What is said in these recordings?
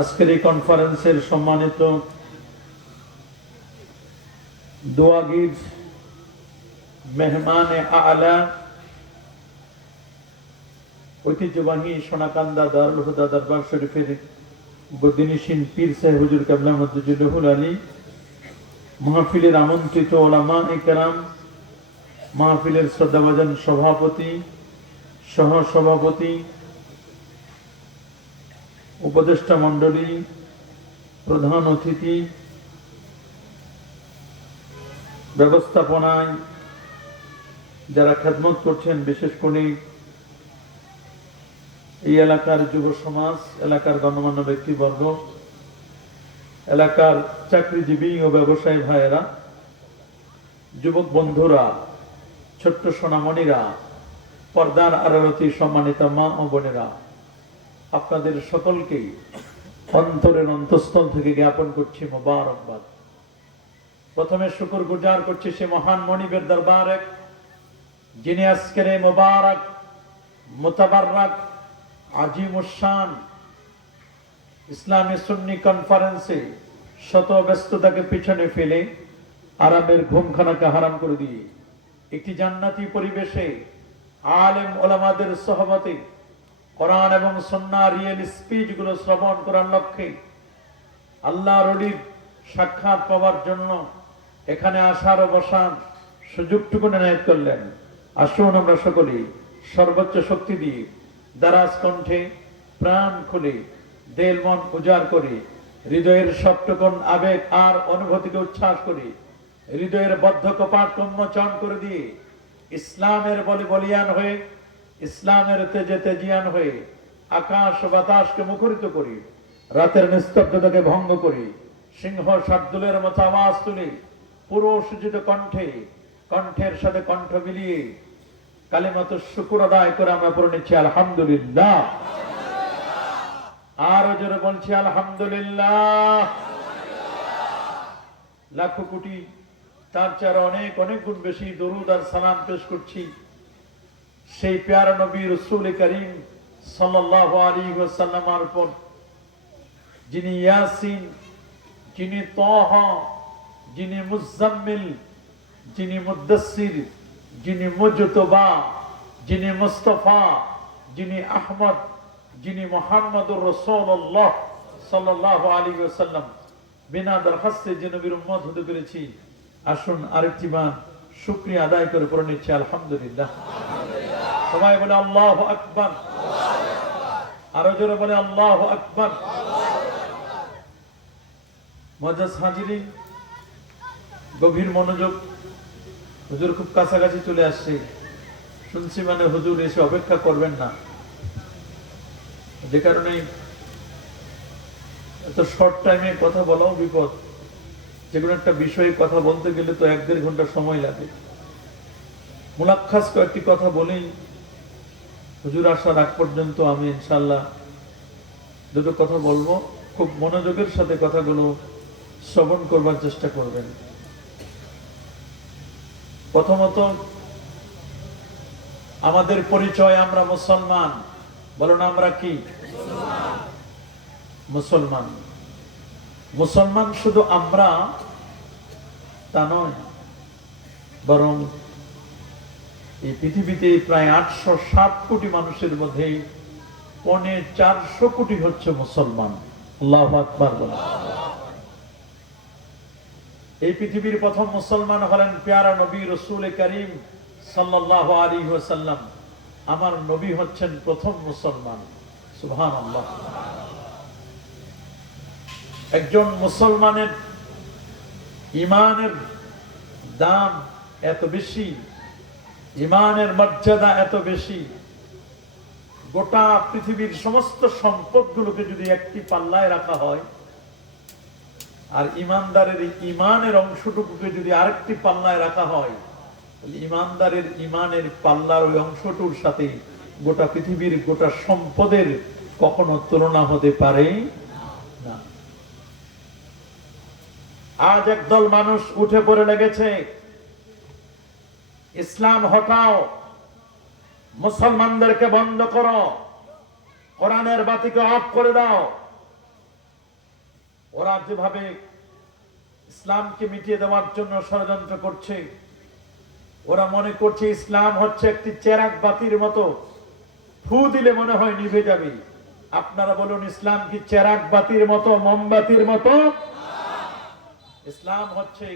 আজকের এই কনফারেন্সের সম্মানিত দোয়াগীর মেহমানে আলা ঐতিহ্যবাহী সোনাকান্দা দারুল হুদা দরবার শরীফের গদিনিসীন পীর সাহেব হুজুর কেবলা মদ্দুজুল আলী, মাহফিলের আমন্ত্রিত ওলামায়ে কেরাম, মাহফিলের শ্রদ্ধাভাজন সভাপতি, সহসভাপতি, উপদেষ্টা মণ্ডলী, প্রধান অতিথি, ব্যবস্থাপনায় যারা খেদমত করছেন, বিশেষ করে এই এলাকার যুব সমাজ, এলাকার গণ্যমান্য ব্যক্তিবর্গ, এলাকার চাকরিজীবী ও ব্যবসায়ী ভাইয়েরা, যুবক বন্ধুরা, ছোট্ট সোনামণিরা, পর্দার আড়ালতি সম্মানিত মা ও বোনেরা, আপনাদের সকলকেই অন্তরের অন্তঃস্থল থেকে জ্ঞাপন করছি মোবারকবাদ। প্রথমে শুকর গুজার করছি সে মহান মনিবের দরবারে, যিনি আজকের এই মোবারক মুতাবাররাক আজিমুশ-শান ইসলামী সুন্নি কনফারেন্সে শত ব্যস্ততাকে পিছনে ফেলে আরামের ঘুমখানাকে হারাম করে দিয়ে একটি জান্নাতি পরিবেশে আলেম ওলামাদের সহবতে কোরআন এবং সুন্নাহর রিয়েল স্পিচ গুলো শ্রবণ করার লক্ষ্যে আল্লাহর ওলির সাক্ষাৎ পাওয়ার জন্য এখানে আসার ও বসার সুযোগটুকু এনায়েত করলেন। আসুন আমরা সকলে সর্বোচ্চ শক্তি দিয়ে দারাজ কণ্ঠে প্রাণ খুলে দেল মন উজাড় করে হৃদয়ের সবটুকুন আবেগ আর অনুভূতিকে উচ্ছ্বাস করে হৃদয়ের বদ্ধ কপাট উন্মোচন করে দিয়ে ইসলামের বলি বলিয়ান হয়ে, ইসলামের তেজে তেজিয়ান হয়ে আকাশ ও বাতাসকে মুখরিত করি, রাতের নিস্তব্ধতাকে ভঙ্গ করি, সিংহ শার্দুলের মতো আওয়াজ তুলে পুরো সুজিত কণ্ঠে কণ্ঠের সাথে কণ্ঠ মিলিয়ে কালিমাতুশ শুকর আদায় করে আমরা পড়ে নিচ্ছি আলহামদুলিল্লাহ। আরো জোরে বলছি আলহামদুলিল্লাহ। লাখো কোটি তার চেয়ে অনেক অনেক গুণ বেশি দরুদ আর সালাম পেশ করছি সেই প্যারা নবী রাসূল করিম সাল্লাল্লাহু আলাইহি ওয়াসাল্লামের উপর, যিনি ইয়াসিন, যিনি তাহা, যিনি মুজাম্মিল, যিনি মুদ্দাসসির, যিনি মুজতবা, যিনি মুস্তাফা, যিনি আহমদ, যিনি মুহাম্মদুর রাসূলুল্লাহ সাল্লাল্লাহু আলাইহি ওয়াসাল্লাম, বিনা দরখাস্তে যে নবীর উম্মত হতে পেরেছি। আসুন আরেকটি বার শুকরিয়া আদায় করে পড়ে নিচ্ছি আলহামদুলিল্লাহ। সবাই বলে আল্লাহু আকবার, আরো জোরে বলে আল্লাহু আকবার। মুআজ্জাজ হাজিরিন, গভীর মনোযোগ। হুজুর খুব কাছাকাছি চলে আসছে, শুনছি মানে হুজুর এসে অপেক্ষা করবেন না, যে কারণে এত শর্ট টাইমে কথা বলাও বিপদ। যেগুলো একটা বিষয়ে কথা বলতে গেলে তো 1-1.5 ঘন্টা সময় লাগে। মুলাক্কাস কয়েকটি কথা বলেই হুজুর আসার আগ পর্যন্ত আমি ইনশাআল্লাহ দুটো কথা বলবো। খুব মনোযোগের সাথে কথাগুলো শ্রবণ করবার চেষ্টা করবেন। প্রথমত আমাদের পরিচয়, আমরা মুসলমান। বলুন আমরা কি? মুসলমান। মুসলমান শুধু আমরা তা নয়, বরং এই পৃথিবীতে প্রায় 807 কোটি মানুষের মধ্যে 450 কোটি হচ্ছে মুসলমান। আল্লাহু আকবার বলেন। এই পৃথিবীর প্রথম মুসলমান হলেন প্যারা নবী রাসূল করিম সাল্লাল্লাহু আলাইহি ওয়াসাল্লাম। আমার নবী হচ্ছেন প্রথম মুসলমান। সুবহানাল্লাহ। একজন মুসলমানের ঈমানের দাম এত বেশি, ঈমানের মর্যাদা এত বেশি, গোটা পৃথিবীর সমস্ত সম্পদগুলোকে যদি একটি পাল্লায় রাখা হয় আর ইমানদারের ঈমানের অংশটুকুকে যদি আরেকটি পাল্লায় রাখা হয়, ইমানদারের ঈমানের পাল্লার ওই অংশটুর সাথে গোটা পৃথিবীর গোটা সম্পদের কখনো তুলনা হতে পারে না। আজ একদল মানুষ উঠে পড়ে লেগেছে, ইসলাম হটাও, মুসলমানদেরকে বন্ধ করো, কোরআনের বাতিকে অফ করে দাও, ওরা যেভাবে ইসলামকে মিটিয়ে দেওয়ার জন্য ষড়যন্ত্র করছে, ওরা মনে করছে ইসলাম হচ্ছে একটি চেরাগ বাতির মতো, ফু দিলে মনে হয় নিভে যাবে। আপনারা বলুন, ইসলাম কি চেরাগ বাতির মতো, মোমবাতির মতো? ইসলাম হচ্ছে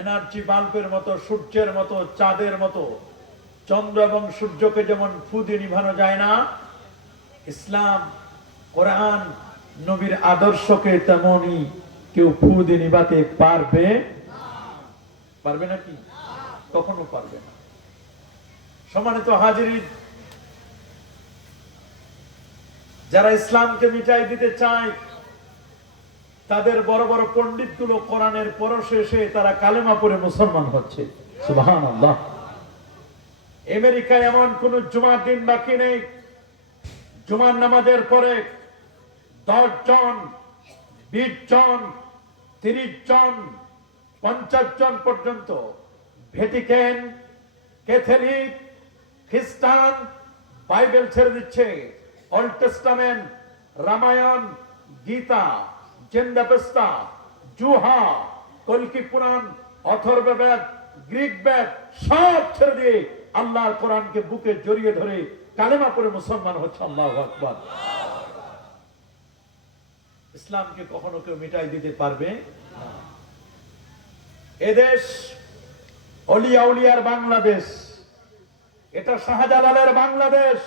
এনার্জি বাল্বের মতো, সূর্যের মতো, চাঁদের মতো। চন্দ্র এবং সূর্যকে যেমন ফু দিয়ে নিভানো যায় না, ইসলাম, কোরআন, নবীর আদর্শকে তেমনই কেউ ফু দিয়ে নিভাতে পারবে? পারবে নাকি? কখনো পারবে না। সম্মানিত হাজিরিন, যারা ইসলামকে মিটাই দিতে চায়, তাদের বড় বড় পণ্ডিত গুলো কোরআনের পরশে এসে তারা কালেমা পড়ে মুসলমান হচ্ছে। সুবহানাল্লাহ। আমেরিকায় এমন কোন জুমার দিন বাকি নেই, জুমার নামাজের পরে 10 জন, 20 জন, 30 জন, 50 জন পর্যন্ত ভ্যাটিকান, ক্যাথলিক, খ্রিস্টান বাইবেল ছেড়ে দিচ্ছে। ওল্ড টেস্টামেন্ট, রামায়ণ, গীতা, জেন্দাবেস্তা, জুহা, কল্কি পুরাণ, অথর্ববেদ, গ্রিক বেদ সব ছেড়ে দিয়ে আল্লাহর কোরআনকে বুকে জড়িয়ে ধরে কালেমা পড়ে মুসলমান হচ্ছে। আল্লাহু আকবার। ইসলামকে কখনো কেউ মিটাই দিতে পারবে না। এদেশ অলিয়া উলিয়ার বাংলাদেশ, এটা শাহজালালের বাংলাদেশ,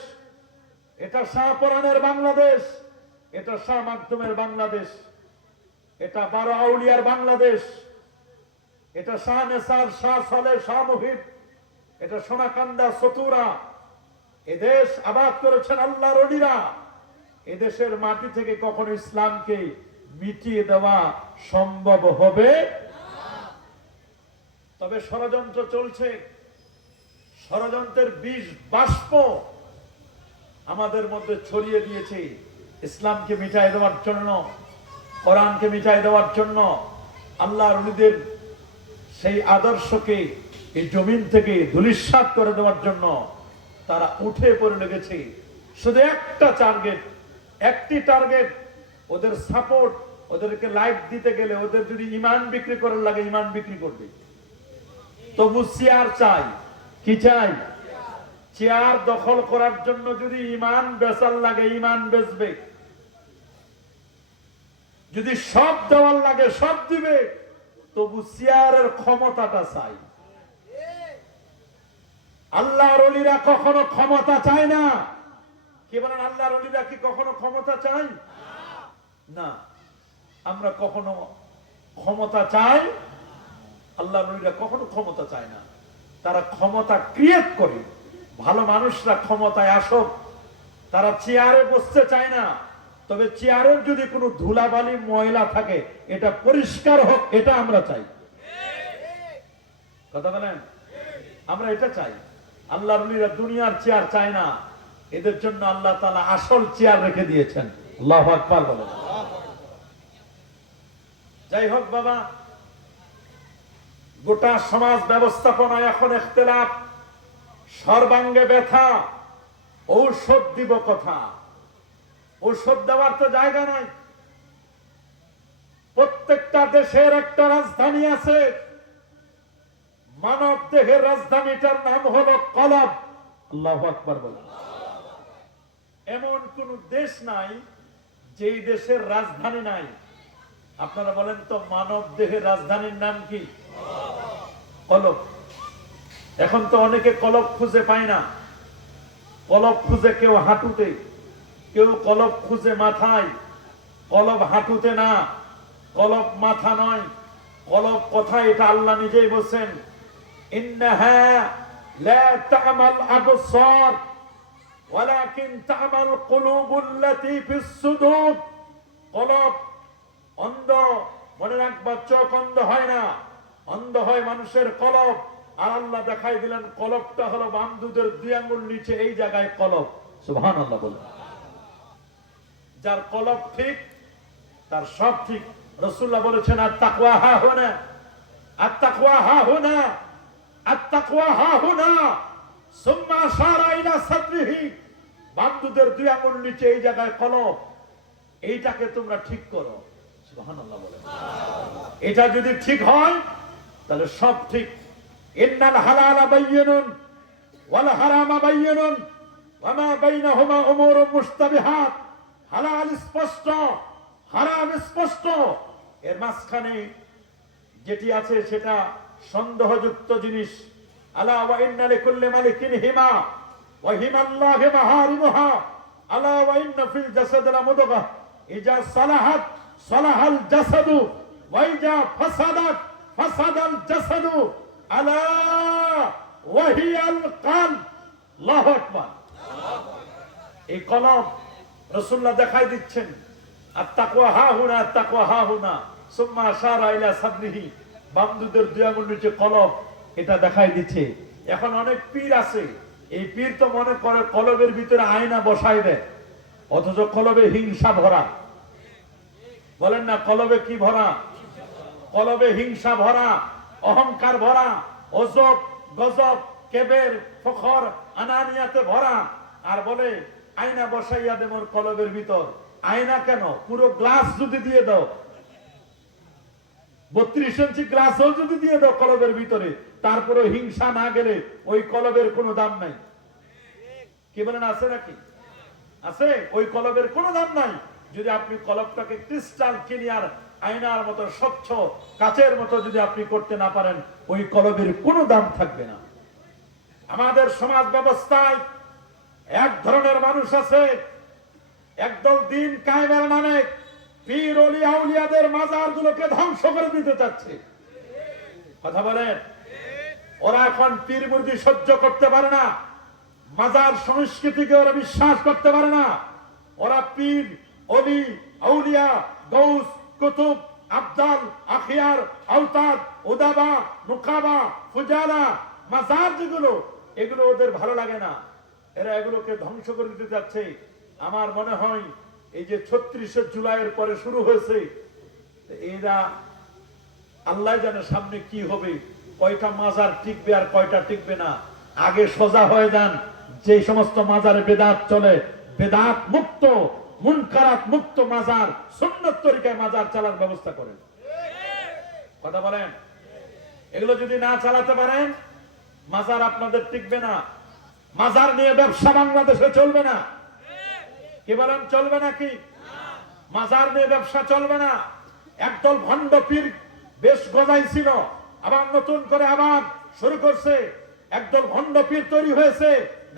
এটা শাহপরানের বাংলাদেশ, এটা শাহ মাকদুমের বাংলাদেশ, এটা 12 আউলিয়ার বাংলাদেশ, এটা শাহ নেসার, শাহ সালেহ, শাহ মুহিব, এটা সোনাকান্দা, চতুরা। এদেশ আবাদ করেছেন আল্লাহর ওলিরা। এদেশের মাটি থেকে কখনো ইসলামকে মিটিয়ে দেওয়া সম্ভব হবে? তবে ষড়যন্ত্র চলছে, ষড়যন্ত্রের বিষ বাষ্প আমাদের মধ্যে ছড়িয়ে দিয়েছে ইসলামকে মিটাই দেওয়ার জন্য, কোরআনকে মিটাই দেওয়ার জন্য, আল্লাহর ওলিদের সেই আদর্শকে এই জমিন থেকে ধূলিসাৎ করে দেওয়ার জন্য তারা উঠে পড়ে লেগেছে। শুধু একটা টার্গেট, একটি টার্গেট, ওদের সাপোর্ট, ওদেরকে লাইফ দিতে গেলে ওদের যদি ইমান বিক্রি করার লাগে ইমান বিক্রি করবে। তবু চেয়ার চাই, কি চাই? চেয়ার দখল করার জন্য যদি ইমান বেচার লাগে ইমান বেচবে, যদি সব দেওয়ার লাগে সব দিবে, তবু চেয়ারের ক্ষমতাটা চাই। আল্লাহর ওলিরা কখনো ক্ষমতা চায় না। কে বলেন আল্লাহর ওলিরা কি কখনো ক্ষমতা চায় না? আমরা কখনো ক্ষমতা চাই? আল্লাহর ওলিরা কখনো ক্ষমতা চায় না। তারা ক্ষমতা ক্রিয়েট করে। ভালো মানুষরা ক্ষমতায় আসুক, তারা চেয়ারে বসতে চায় না। তবে চেয়ারের যদি কোনো ধুলাবালি ময়লা থাকে এটা পরিষ্কার হোক, এটা আমরা চাই। কথা বলেন, আমরা এটা চাই। আল্লাহর ওলিরা দুনিয়ার চেয়ার চায় না। এদের জন্য আল্লাহ তাআলা আসল চেয়ার রেখে দিয়েছেন। আল্লাহু আকবার বলেন। যাই হোক বাবা, গোটা সমাজ ব্যবস্থাপনায় এখন ইখতিলাফ, সর্বাঙ্গে ব্যথা। ঔষধ দিব কথা, ঔষধ দেওয়ার তো জায়গা নাই। প্রত্যেকটা দেশের একটা রাজধানী আছে। মানব দেহের রাজধানীটার নাম হলো কলব। আল্লাহু আকবার বলেন। এমন কোন দেশ নাই যেই দেশের রাজধানী নাই। আপনারা বলেন তো, মানব দেহের রাজধানীর নাম কি? কলব। এখন তো অনেকে কলব খুঁজে পায় না। কলব খুঁজে কেউ হাঁটুতে, কেউ কলব খুঁজে মাথায়। কলব হাঁটুতে না, কলব মাথা নয়, কলব কোথায় এটা আল্লাহ নিজেই বলছেন, ইন্নাহা লা তা'মাল আবসার ওয়ালাকিন তা'মাল কুলুবুল্লাতী ফিস সুদূর। কলব অন্ধ, মনে রাখবা, চোখ অন্ধ হয় না, অন্ধ হয় মানুষের কলব। আর আল্লাহ দেখাই দিলেন কলবটা হলো বাম দুধের 2 আঙ্গুল নিচে, এই জায়গায় কলব। সুবহানাল্লাহ বলেন। যার কলব ঠিক তার সব ঠিক। রাসূলুল্লাহ বলেছেন, আত-তাকওয়া হা হুনা, আত-তাকওয়া হা হুনা, আত-তাকওয়া হা হুনা, সুম্মা আশারা ইলা সাদরিহি। বাম দুধের 2 আঙ্গুল নিচে এই জায়গায় কলব, এইটাকে তোমরা ঠিক করো। সুবহানাল্লাহ বলেন। এটা যদি ঠিক হয় তাহলে সব ঠিক। ইন্নাল হালালা বায়্যিনুন ওয়াল হারামা বায়্যিনুন ওয়া মা বাইনাহুমা উমুরুন মুশতাবিহাত। হালাল স্পষ্ট, হারাম স্পষ্ট, এর মাঝখানে যেটি আছে সেটা সন্দেহযুক্ত জিনিস। আলা ওয়া ইন্না লিকুল্লি মালিকিন হিমা ওয়া হিমাল্লাহি মাহারিমুহা। আলা ওয়া ইন্না ফিল জাসাদি লামুদগাহ ইজা সালাহাত সালাহাল জাসাদু ওয়া ইজা ফাসাদাত ফাসাদাল জাসাদু আলা ওয়া হিয়াল কলব। আল্লাহু আকবার। এই কলব রাসূলুল্লাহ দেখাই দিচ্ছেন, আত-তাকওয়া হাহুনা আত-তাকওয়া হাহুনা সুম্মা আশারা ইলা সাদরিহি। বামদুদের দুই আঙ্গুল নিচে কলব, এটা দেখাই দিচ্ছে। এখন অনেক পীর আছে, এই পীর তো মনে করে কলবের ভিতরে আয়না বসাই দেয়, অথচ কলবে হিংসা ভরা। বলেন না, কলবে কি ভরা? কলবে হিংসা ভরা, অহংকার ভরা, অজব গজব কেবের ফখর আনানিয়াতে ভরা। আর বলে আয়না বসাইয়া দে মোর কলবের ভিতর। আয়না কেন? পুরো গ্লাস যদি দিয়ে দাও, 32 ইঞ্চি গ্লাসও যদি দিয়ে দাও কলবের ভিতরে, তারপরে হিংসা না গেলে ওই কলবের কোনো দাম নাই। কি বলেন, আছে নাকি? আছে? ওই কলবের কোনো দাম নাই যদি আপনি কলবটাকে ক্রিস্টাল ক্লিয়ার আয়নার মতো স্বচ্ছ কাচের মতো যদি আপনি করতে না পারেন, ওই কলবের কোনো দাম থাকবে না। আমাদের সমাজ ব্যবস্থায় এক ধরনের মানুষ আছে, একদল দিন কায়েমের নামে পীর ওলি আউলিয়াদের মাজারগুলোকে ধ্বংস করে দিতে চাচ্ছে। কথা বলেন। ওরা এখন পীর মুর্দি সহ্য করতে পারে না, মাজার সংস্কৃতিকে ওরা বিশ্বাস করতে পারে না। ওরা পীর ওলি আউলিয়া গৌস কুতুব আবদাল আখিয়ার আওতাদ উদাবা মুকাবা ফুজালা মাজার যেগুলো, এগুলো ওদের ভালো লাগে না। এরা এগুলোকে ধ্বংস করে দিতে যাচ্ছে। আমার মনে হয় এই যে 36শে জুলাইয়ের পরে শুরু হয়েছে, এরা আল্লাহ জানে সামনে কি হবে, কয়টা মাজার টিকবে আর কয়টা টিকবে না। আগে সোজা হয়ে যান, যে সমস্ত মাজারে বেদাত চলে, বেদাত মুক্ত মুনকারাত মুক্ত মাজার, সুন্নাত তরিকায় মাজার চালার ব্যবস্থা করেন। কথা বলেন। এগুলো যদি না চালাতে পারেন, মাজার আপনাদের টিকবে না। মাজার নিয়ে ব্যবসা বাংলাদেশে চলবে না। কি বলেন, চলবে নাকি? মাজার নিয়ে ব্যবসা চলবে না। একদল ভণ্ড পীর বেশ গজাইছিল, আবার নতুন করে আবার শুরু করছে। একদল ভণ্ড পীর তৈরি হয়েছে,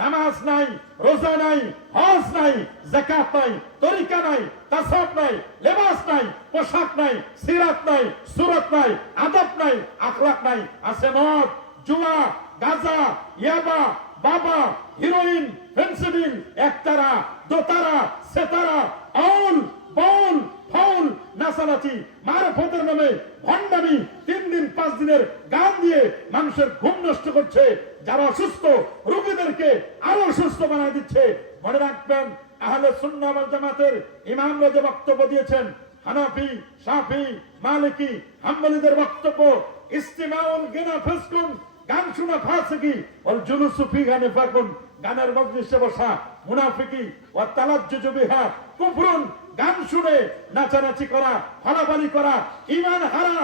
নামাজ নাই, রোজা নাই, হজ নাই, যাকাত নাই, তরিকা নাই, তাসাউফ নাই, লেবাস নাই, পোশাক নাই, সিরাত নাই, সুরত নাই, আদব নাই, আখলাক নাই। আছে মদ, জুয়া, গাঁজা, ইয়াবা, বাবা, হিরোইন, ফেন্সিডিল, একতারা, দোতারা, সেতারা, আউল, বাউল, ফাউল, নাসানাচি, মারফতের নামে ভণ্ডামি, 3 দিন 5 দিনের গান দিয়ে মানুষের ঘুম নষ্ট করছে। যারা অসুস্থ রোগীদেরকে আরো অসুস্থ বানায় দিচ্ছে। মনে রাখবেন, আহলে সুন্নাহ ওয়াল জামাতের ইমামরা যে বক্তব্য দিয়েছেন, হানাফি, শাফি, মালিকি, হাম্বলীদের বক্তব্য, ইস্তিমাউল গিনা ফিসকুন, গান শোনা ফাসিকি, ওয়াল জুলুসু ফিহা নিফাকুন, গানের মজলিসে বসা মুনাফিকি, ওয়া তালাজ্জুজু বিহা কুফরুন, গান শুনে নাচানাচি করা, হারাবাড়ি করা, ঈমান হারা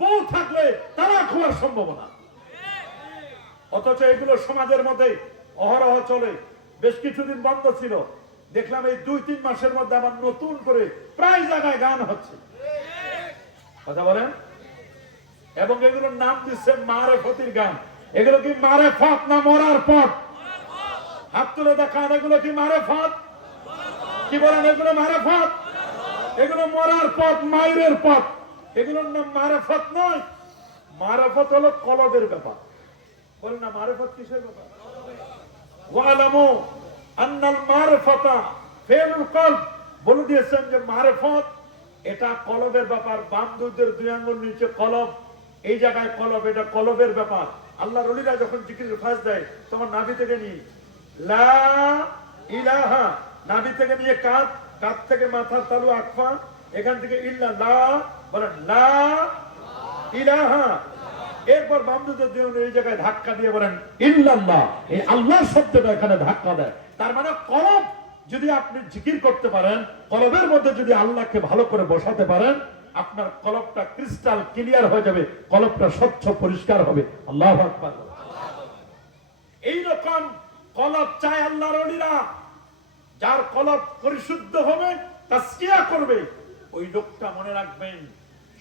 বউ থাকলে তালাক হওয়ার সম্ভাবনা। অথচ এগুলো সমাজের মধ্যে অহরহ চলে। বেশ কিছুদিন বন্ধ ছিল, দেখলাম এই 2-3 মাসের মধ্যে আবার নতুন করে প্রায় জায়গায় গান হচ্ছে। কথা বলেন। এবং এগুলোর নাম দিচ্ছে মারেফতির গান। এগুলো কি মারেফত না মরার পথ? হাত তুলে দেখান, এগুলো কি মারেফত? কি বলেন, এগুলো মারেফত? এগুলো মরার পথ, মায়ের পথ। এগুলোর নাম মারেফত নয়। মারেফত হলো কলবের ব্যাপার। বলেন না, মারেফত কিসের ব্যাপার? ওয়ালামু আন্নাল মারিফাতা ফিলুল কলব। বলে দিয়েছেন যে মারিফত এটা কলবের ব্যাপার। বাম দুধের 2 আঙ্গুল নিচে কলব, এই জায়গায় কলব, এটা কলবের ব্যাপার। আল্লাহর ওলিরা যখন জিকিরের ফাজ দেয়, তোমার নাভি থেকে নিয়ে লা ইলাহা, নাভি থেকে নিয়ে কাঁধ, কাঁধ থেকে মাথার তালু আকফা, এখান থেকে ইল্লা, লা বলেন লা ইলাহা। এরপর বামদুদের দিয়ে এই জায়গায় ধাক্কা দিয়ে বলেন ইল্লাল্লাহ। এই আল্লাহর শব্দটা এখানে ধাক্কা দেয়। তার মানে কলব যদি আপনি জিকির করতে পারেন, কলবের মধ্যে যদি আল্লাহকে ভালো করে বসাতে পারেন, আপনার কলবটা ক্রিস্টাল ক্লিয়ার হয়ে যাবে, কলবটা স্বচ্ছ পরিষ্কার হবে। আল্লাহু আকবার। এইরকম কলব চায় আল্লাহর ওলিরা। যার কলব পরিশুদ্ধ হবে, তাসকিয়া করবে, ওই লোকটা মনে রাখবেন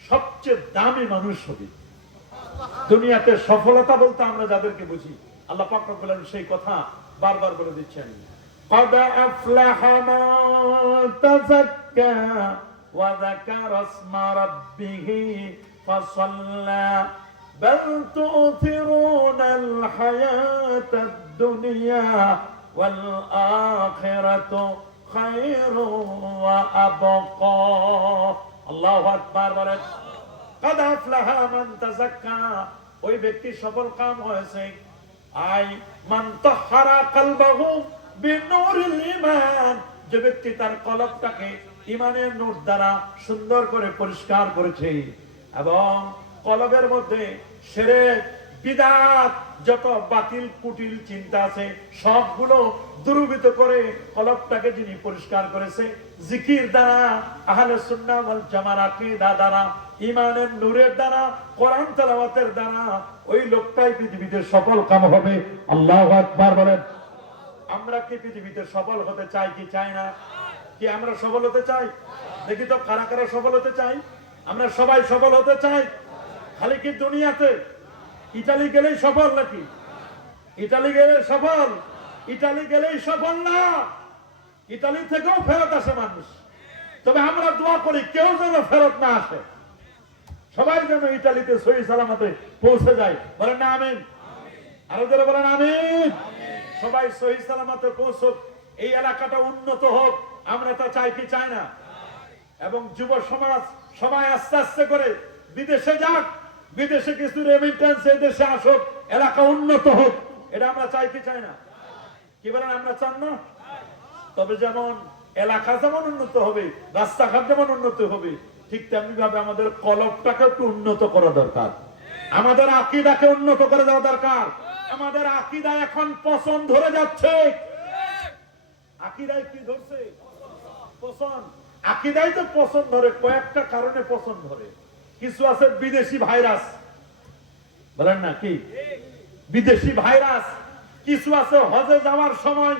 সবচেয়ে দামি মানুষ হবে। দুনিয়াতে সফলতা বলতে আমরা যাদেরকে বুঝি, আল্লাহ পাক রব্বুল আলামিন সেই কথা বারবার বলে দিচ্ছেন, قد أفلح من تزكى وذكر اسم ربه فصلى بل تؤثرون الحياة الدنيا والآخرة خير وأبقى الله أكبر বলেন قد أفلح من تزكى ওই ব্যক্তি সফল কাম হয়েছে। আই মান তাহারা কলবহু বিনূরিল ঈমান, যে ব্যক্তি তার কলবটাকে ঈমানের নূর দ্বারা সুন্দর করে পরিষ্কার করেছে এবং কলবের মধ্যে শিরক বিদআত যত বাতিল কুটিল চিন্তা আছে সবগুলো দূরীভূত করে কলবটাকে যিনি পরিষ্কার করেছে জিকির দ্বারা, আহলে সুন্নাহ ওয়াল জামাত আকীদা দ্বারা, ঈমানের নূরের দ্বারা, কোরআন তেলাওয়াতের দ্বারা, ওই লোকটাই পৃথিবীতে সফল কাম হবে। আল্লাহু আকবার বলেন। আমরা কি পৃথিবীতে সফল হতে চাই কি চাই না? কি আমরা সফল হতে চাই? দেখি তো কারা কারা সফল হতে চাই? আমরা সবাই সফল হতে চাই। খালি কি দুনিয়াতে ইতালি গেলেই সফল নাকি? ইতালি গেলে সফল? ইতালি গেলেই সফল না, ইতালি থেকেও ফেরত আসে মানুষ। তবে আমরা দোয়া করি কেউ যেন ফেরত না আসে, সবাই যেন ইতালিতে সহি সালামতে পৌঁছে যায়। বলেন না আমিন? আরো যারা বলেন আমিন। সবাই সহি সালামতে পৌঁছুক, এই এলাকাটা উন্নত হোক, আমরা তা চাই কি চাই না? এবং যুব সমাজ সবাই আস্তে আস্তে করে বিদেশে যাক, বিদেশে কিছু রেমিটেন্স এই দেশে আসুক, এলাকা উন্নত হোক, এটা আমরা চাই কি চাই না? কি বলেন? আমরা চান না? তবে যেমন এলাকা যেমন উন্নত হবে, রাস্তাঘাট যেমন উন্নত হবে, ঠিক তেমনি ভাবে আমাদের কলবটাকে একটু উন্নত করা দরকার, আমাদের আকীদাকে উন্নত করে দেওয়া দরকার। আমাদের আকীদা এখন পছন্দ ধরে যাচ্ছে। আকীদায় কি ধরছে? পছন্দ। আকীদায় তো পছন্দ ধরে কয়েকটা কারণে পছন্দ ধরে। কিছু আছে বিদেশি ভাইরাস, বলেন না কি? বিদেশি ভাইরাস। কিছু আছে হজে যাওয়ার সময়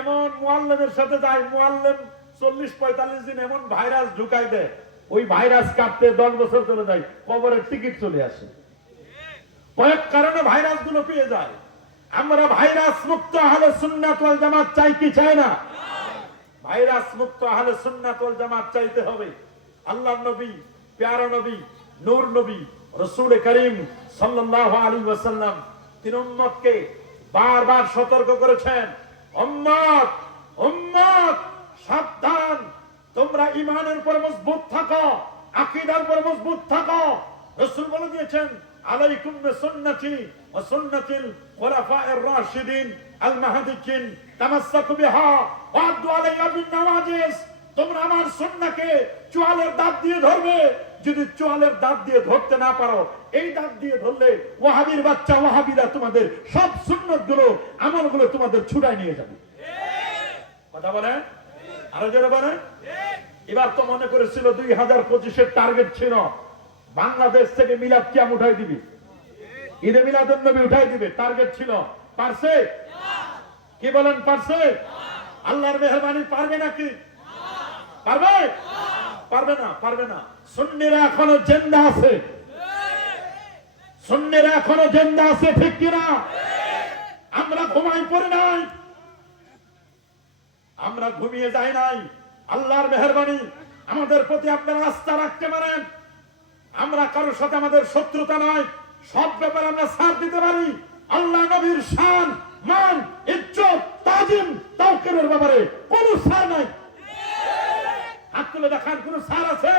এমন মুআল্লিমের সাথে যায়, মুআল্লিম 40-45 দিন এমন ভাইরাস ঢুকাই দেয়, ওই ভাইরাস কাটতে 10 বছর চলে যায়, কবরের টিকিট চলে আসে। কয়েক কারণে ভাইরাস গুলো পেয়ে যায়। আমরা ভাইরাস মুক্ত আহলে সুন্নাত ওয়াল জামাত চাই কি চাই না? ভাইরাস মুক্ত আহলে সুন্নাত ওয়াল জামাত চাইতে হবে। আল্লাহর নবী, প্যারা নবী, নূর নবী রাসূল করিম সাল্লাল্লাহু আলাইহি ওয়াসাল্লাম তিন উম্মতকে বারবার সতর্ক করেছেন, উম্মত উম্মত সাবধান, তোমরা ঈমানের উপর মজবুত থাকো, আকীদার উপর মজবুত থাকো। রাসূল বলে দিয়েছেন, আলাইকুম বিসুন্নতি ওয়া সুন্নাতিল খুলাফায়ে রাশিদিন আল মাহদিয়িন তামাসসাকু বিহা ওয়া আদু আলাইহা বিন নওয়াজিস। তোমরা আমার সুন্নাহকে চোয়ালের দাঁত দিয়ে ধরবে। যদি চোয়ালের দাঁত দিয়ে ধরতে না পারো, এই দাঁত দিয়ে ধরলে ওয়াহাবির বাচ্চা ওয়াহাবিরা তোমাদের সব সুন্নাতগুলো আমলগুলো তোমাদের ছুটায় নিয়ে যাবে। কথা বলেন? আরো জোরে বলেন। এবার তো মনে করেছিল 2025-এর টার্গেট ছিল বাংলাদেশ থেকে মিলাদ কিয়াম উঠাই দিবি, ঈদে মিলাদুন নবী উঠাই দিবে, টার্গেট ছিল। পারছে? কি বলেন পারছে? আল্লাহর মেহরবানি পারবে নাকি? পারবে? পারবে না, পারবে না। সুন্নিরা এখনো জিন্দা আছে, সুন্নিরা এখনো জিন্দা আছে, ঠিক কিনা? আমরা ঘুমাই পড়ে নাই, আমরা ঘুমিয়ে যাই নাই। আল্লাহর মেহরবানি আমাদের প্রতি আপনারা আস্থা রাখতে পারেন। আমরা কারোর সাথে আমাদের শত্রুতা নয়, সব ব্যাপারে আমরা সাথ দিতে পারি। আল্লাহ নবীর শান, মান, ইজ্জত, তাজিম, তাওকীরের ব্যাপারে কোনো ছাড় নাই। হাত তুলে দেখান, কোন ছাড় আছে?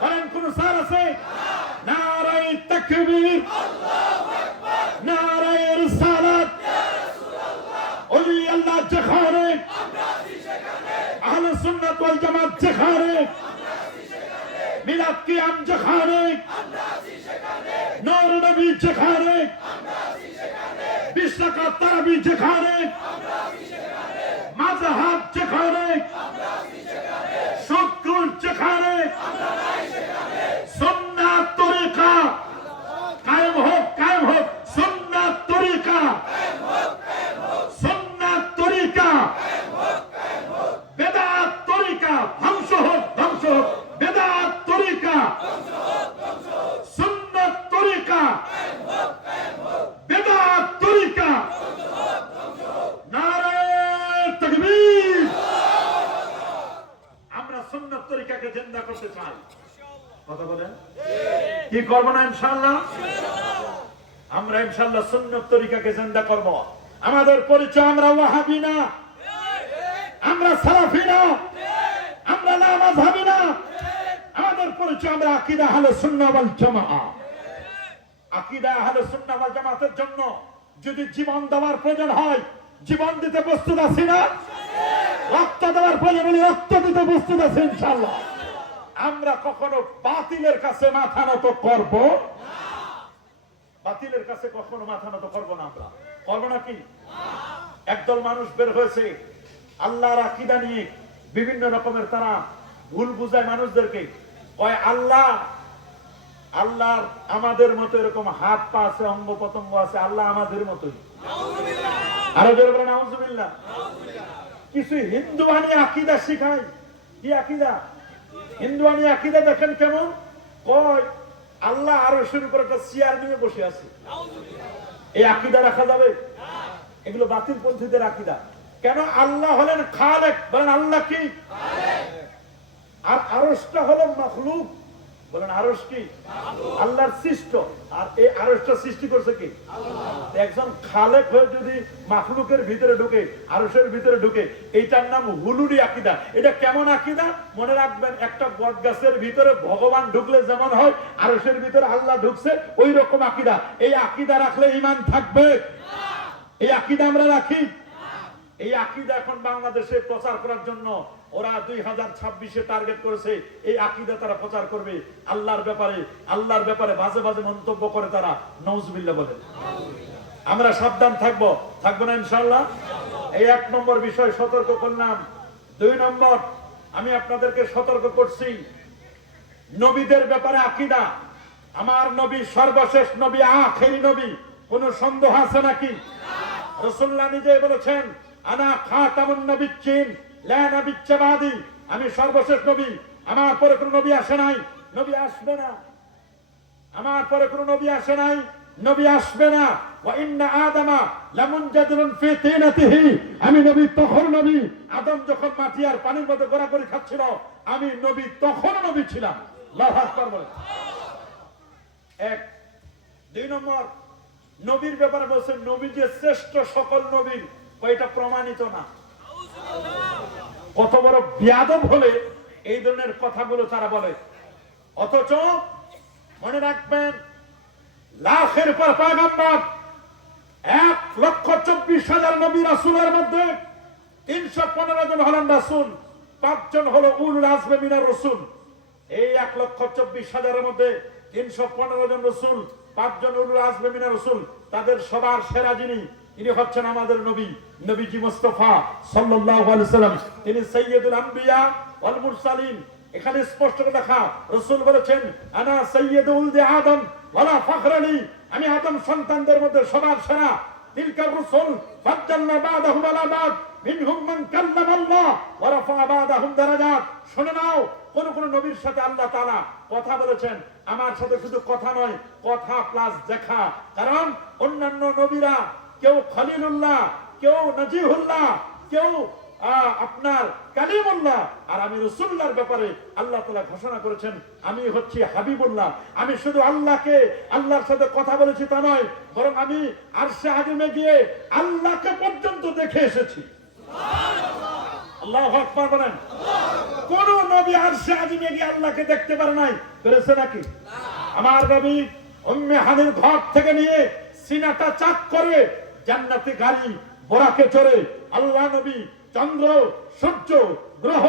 বলেন কোন ছাড় আছে? নারায়ে তাকবীর, আল্লাহু আকবার, নারায়ে রিসালাত, ইয়া রাসূলুল্লাহ, ওলি আল্লাহ যেখানে আমরা আছি সেখানে, আহলে সুন্নাত ওয়াল জামাত যেখানে আমরা আছি সেখানে, মিলাদ কিয়াম যেখানে আমরা আছি সেখানে, নূর নবী যেখানে আমরা আছি সেখানে, 20 রাকাত তারাবি যেখানে আমরা আছি সেখানে, মাযহাব যেখানে আমরা আছি সেখানে, সুদ যেখানে আমরা নাই সেখানে, সুন্নাত তরিকাকে জিন্দা করতে চাই। কথা বলেন, কি করব না? ইনশাআল্লাহ আমরা ইনশাআল্লাহ সুন্নাত তরিকাকে জিন্দা করব। আমাদের পরিচয় আমরা ওয়াহাবি না, আমরা সালাফি না, আমরা লামাযহাবি না। আমাদের পরিচয় আমরা আকীদা আহলে সুন্নাহ ওয়াল জামাআহ। আকীদা আহলে সুন্নাহ ওয়াল জামাতের জন্য যদি জীবন দেওয়ার প্রয়োজন হয়, জীবন দিতে প্রস্তুত আছি না? রক্ত দেওয়ার প্রয়োজন হলে রক্ত দিতে প্রস্তুত আছি ইনশাআল্লাহ। আমরা কখনো বাতিলের কাছে মাথা নত করব না। বাতিলের কাছে কখনো মাথা নত করব না। আমরা করব না কি? একদল মানুষ বের হয়েছে আল্লাহর আকীদা নিয়ে, বিভিন্ন রকমের তারা ভুল বুঝায় মানুষদেরকে। কয় আল্লাহ, আল্লাহর আমাদের মতো এরকম হাত পা আছে, অঙ্গ প্রত্যঙ্গ আছে, আল্লাহ আমাদের মতোই। আরো জোরে বলেন নাউজুবিল্লাহ। কিছু হিন্দুয়ানি আকীদা শিখায়। কি আকীদা? হিন্দুয়ানি আকীদা দেখেন কেমন, কয় আল্লাহ আরশের উপর একটা চেয়ার নিয়ে বসে আছে। এই আকীদা রাখা যাবে? এগুলো বাতিল পন্থীদের আকীদা। কেন? আল্লাহ হলেন খালেক। বলেন আল্লাহ কি? আর আরশটা হলো মাখলুক। বলেন আরশ কি? আল্লাহর সৃষ্ট। আর এই আরশটা সৃষ্টি করছে কি? একজন খালেক হয়ে যদি মাখলুকের ভিতরে ঢুকে, আরশের ভিতরে ঢুকে, এইটার নাম হুলুলি আকীদা। এটা কেমন আকীদা? মনে রাখবেন, একটা বট গাছের ভিতরে ভগবান ঢুকলে যেমন হয়, আরশের ভিতরে আল্লাহ ঢুকছে, ওই রকম আকীদা। এই আকীদা রাখলে ঈমান থাকবে? এই আকীদা আমরা রাখি। এই আকীদা এখন বাংলাদেশে প্রচার করার জন্য ওরা 2026-এ টার্গেট করেছে। এই আকীদা তারা প্রচার করবে আল্লাহর ব্যাপারে। আল্লাহর ব্যাপারে বাজে বাজে মন্তব্য করে তারা। নাউজুবিল্লাহ বলেন। আমরা সাবধান থাকবো না ইনশাআল্লাহ। এই 1 নম্বর বিষয় সতর্ক করলাম। 2 নম্বর, আমি আপনাদেরকে সতর্ক করছি নবীদের ব্যাপারে আকীদা। আমার নবী সর্বশেষ নবী, আখেরি নবী। কোন সন্দেহ আছে নাকি? রাসূলুল্লাহ নিজেই বলেছেন, আনা খাতামুন নবিয়্যিন লা নাবিয়্যা বাদি। আমি সর্বশেষ নবী, আমার পরে কোন নবী আসে নাই, নবী আসবে না। আমার পরে কোন নবী আসে নাই, নবী আসবে না। ওয়া ইন্না আদামা লামুনজাদিরুন ফি তিনাতিহি। আমি নবী তখন নবী, আদম যখন মাটি আর পানির মধ্যে গোড়াগড়ি খাচ্ছিল, আমি নবী তখন নবী ছিলাম। আল্লাহু আকবার বলেন। 1। 2 নম্বর, নবীর ব্যাপারে বলছেন নবী যে শ্রেষ্ঠ সকল নবীর, এটা প্রমাণিত না। কত বড় বিয়াদব হলে এই ধরনের কথাগুলো তারা বলে। অথচ মনে রাখবেন, লাখের পর পয়গম্বর, 1,24,000 নবী রাসূলের মধ্যে 315 জন হলেন রাসূল, 5 জন হলো উলুল আজমে মিনার রাসূল। এই 1,24,000-এর মধ্যে 315 জন রাসূল, 5 জন উলুল আজমে মিনার রাসূল। তাদের সবার সেরা যিনি, তিনি হচ্ছেন আমাদের নবী, নবীজি মুস্তাফা সাল্লাল্লাহু আলাইহি সাল্লাম। তিনি সাইয়্যিদুল আম্বিয়া ওয়াল মুরসালিন। এখানে স্পষ্ট করে লেখা, রাসূল বলেছেন, আনা সাইয়্যিদু উলদি আদম ওয়ালা ফাখরানি। আমি আদম সন্তানদের মধ্যে সবার সেরা। তিলকার রাসূল ফাজ্জালনা বা'দাহুম আলা বা'দ মিনহুম মান কাল্লামা আল্লাহ ওয়া রাফা বা'দাহুম দারাজাত। শুনে নাও, কোন কোন নবীর সাথে আল্লাহ তাআলা কথা বলেছেন। আমার সাথে শুধু কথা নয়, কথা প্লাস দেখা। কারণ অন্যান্য নবীরা কেউ খলিলুল্লাহ, কেউ নজিহুল্লাহ, কেউ আপনার কালিমুল্লাহ। আর আমি রাসূলুল্লাহর ব্যাপারে আল্লাহ তাআলা ঘোষণা করেছেন, আমি হচ্ছি হাবিবুল্লাহ। আমি শুধু আল্লাহর সাথে কথা বলেছি তা নয়, বরং আমি আরশে আজিমে গিয়ে আল্লাহকে পর্যন্ত দেখে এসেছি। আল্লাহু আকবার বলেন। কোন নবী আরশে আজিমে গিয়ে আল্লাহকে দেখতে পারে নাই? পেরেছে নাকি? আমার নবী উম্মে হানির ঘর থেকে নিয়ে সিনাটা চাক করে জান্নাতি গাড়ি বোরাকে চড়ে আল্লাহ নবী চন্দ্র, সূর্য, গ্রহ,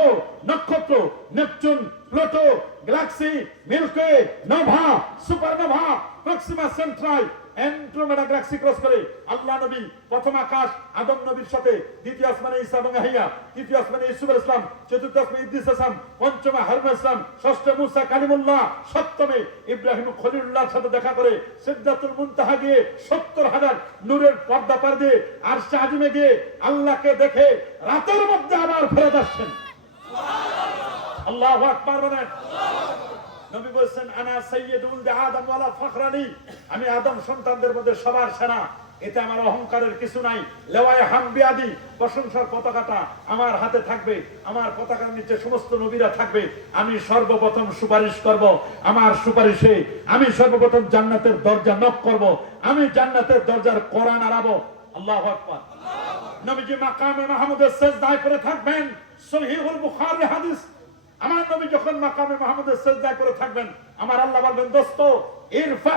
নক্ষত্র, Neptune, Pluto, galaxy, Milky Way, nova, supernova, Proxima Centauri, Andromeda galaxy cross করে আল্লাহ নবী প্রথম আকাশ আদম নবীর সাথে, দ্বিতীয় আসমানে ঈসা এবং ইয়াহইয়া, তৃতীয় আসমানে ইউসুফ আলাইহিস সালাম, চতুর্থ আসমানে ইদ্রিস আলাইহিস সালাম, পঞ্চমে হারুন আলাইহিস সালাম, ষষ্ঠে মুসা কালিমুল্লাহ, সপ্তমে ইব্রাহিম খলিলুল্লাহর সাথে দেখা করে সিদরাতুল মুনতাহা গিয়ে 70,000 নূরের পর্দা পার দিয়ে আরশে আজিমে গিয়ে আল্লাহকে দেখে রাতের মধ্যে আবার ফেরত আসছেন। আল্লাহু আকবার বলেন। নবী বলেছেন, আনা সাইয়্যিদুল আদম ওয়ালা ফাখরানি। আমি আদম সন্তানদের মধ্যে সবার সেরা। এতে আমার অহংকারের কিছু নাই। লেওয়ায়ে হামবিয়াদি, প্রশংসার পতাকাটা আমার হাতে থাকবে, আমার পতাকার নিচে সমস্ত নবীরা থাকবে। আমি সর্বপ্রথম সুপারিশ করব, আমার সুপারিশে আমি সর্বপ্রথম জান্নাতের দরজা নক করব, আমি জান্নাতের দরজার কড়া নাড়াবো। আল্লাহু আকবার। নবীজি মাকামে মাহমুদের সিজদায় করে থাকবেন, সহিহুল বুখারী হাদিস। আমার নবী যখন মাকামে মাহমুদের সিজদায় করে থাকবেন, আমার আল্লাহ বলবেন, দোস্ত ইরফা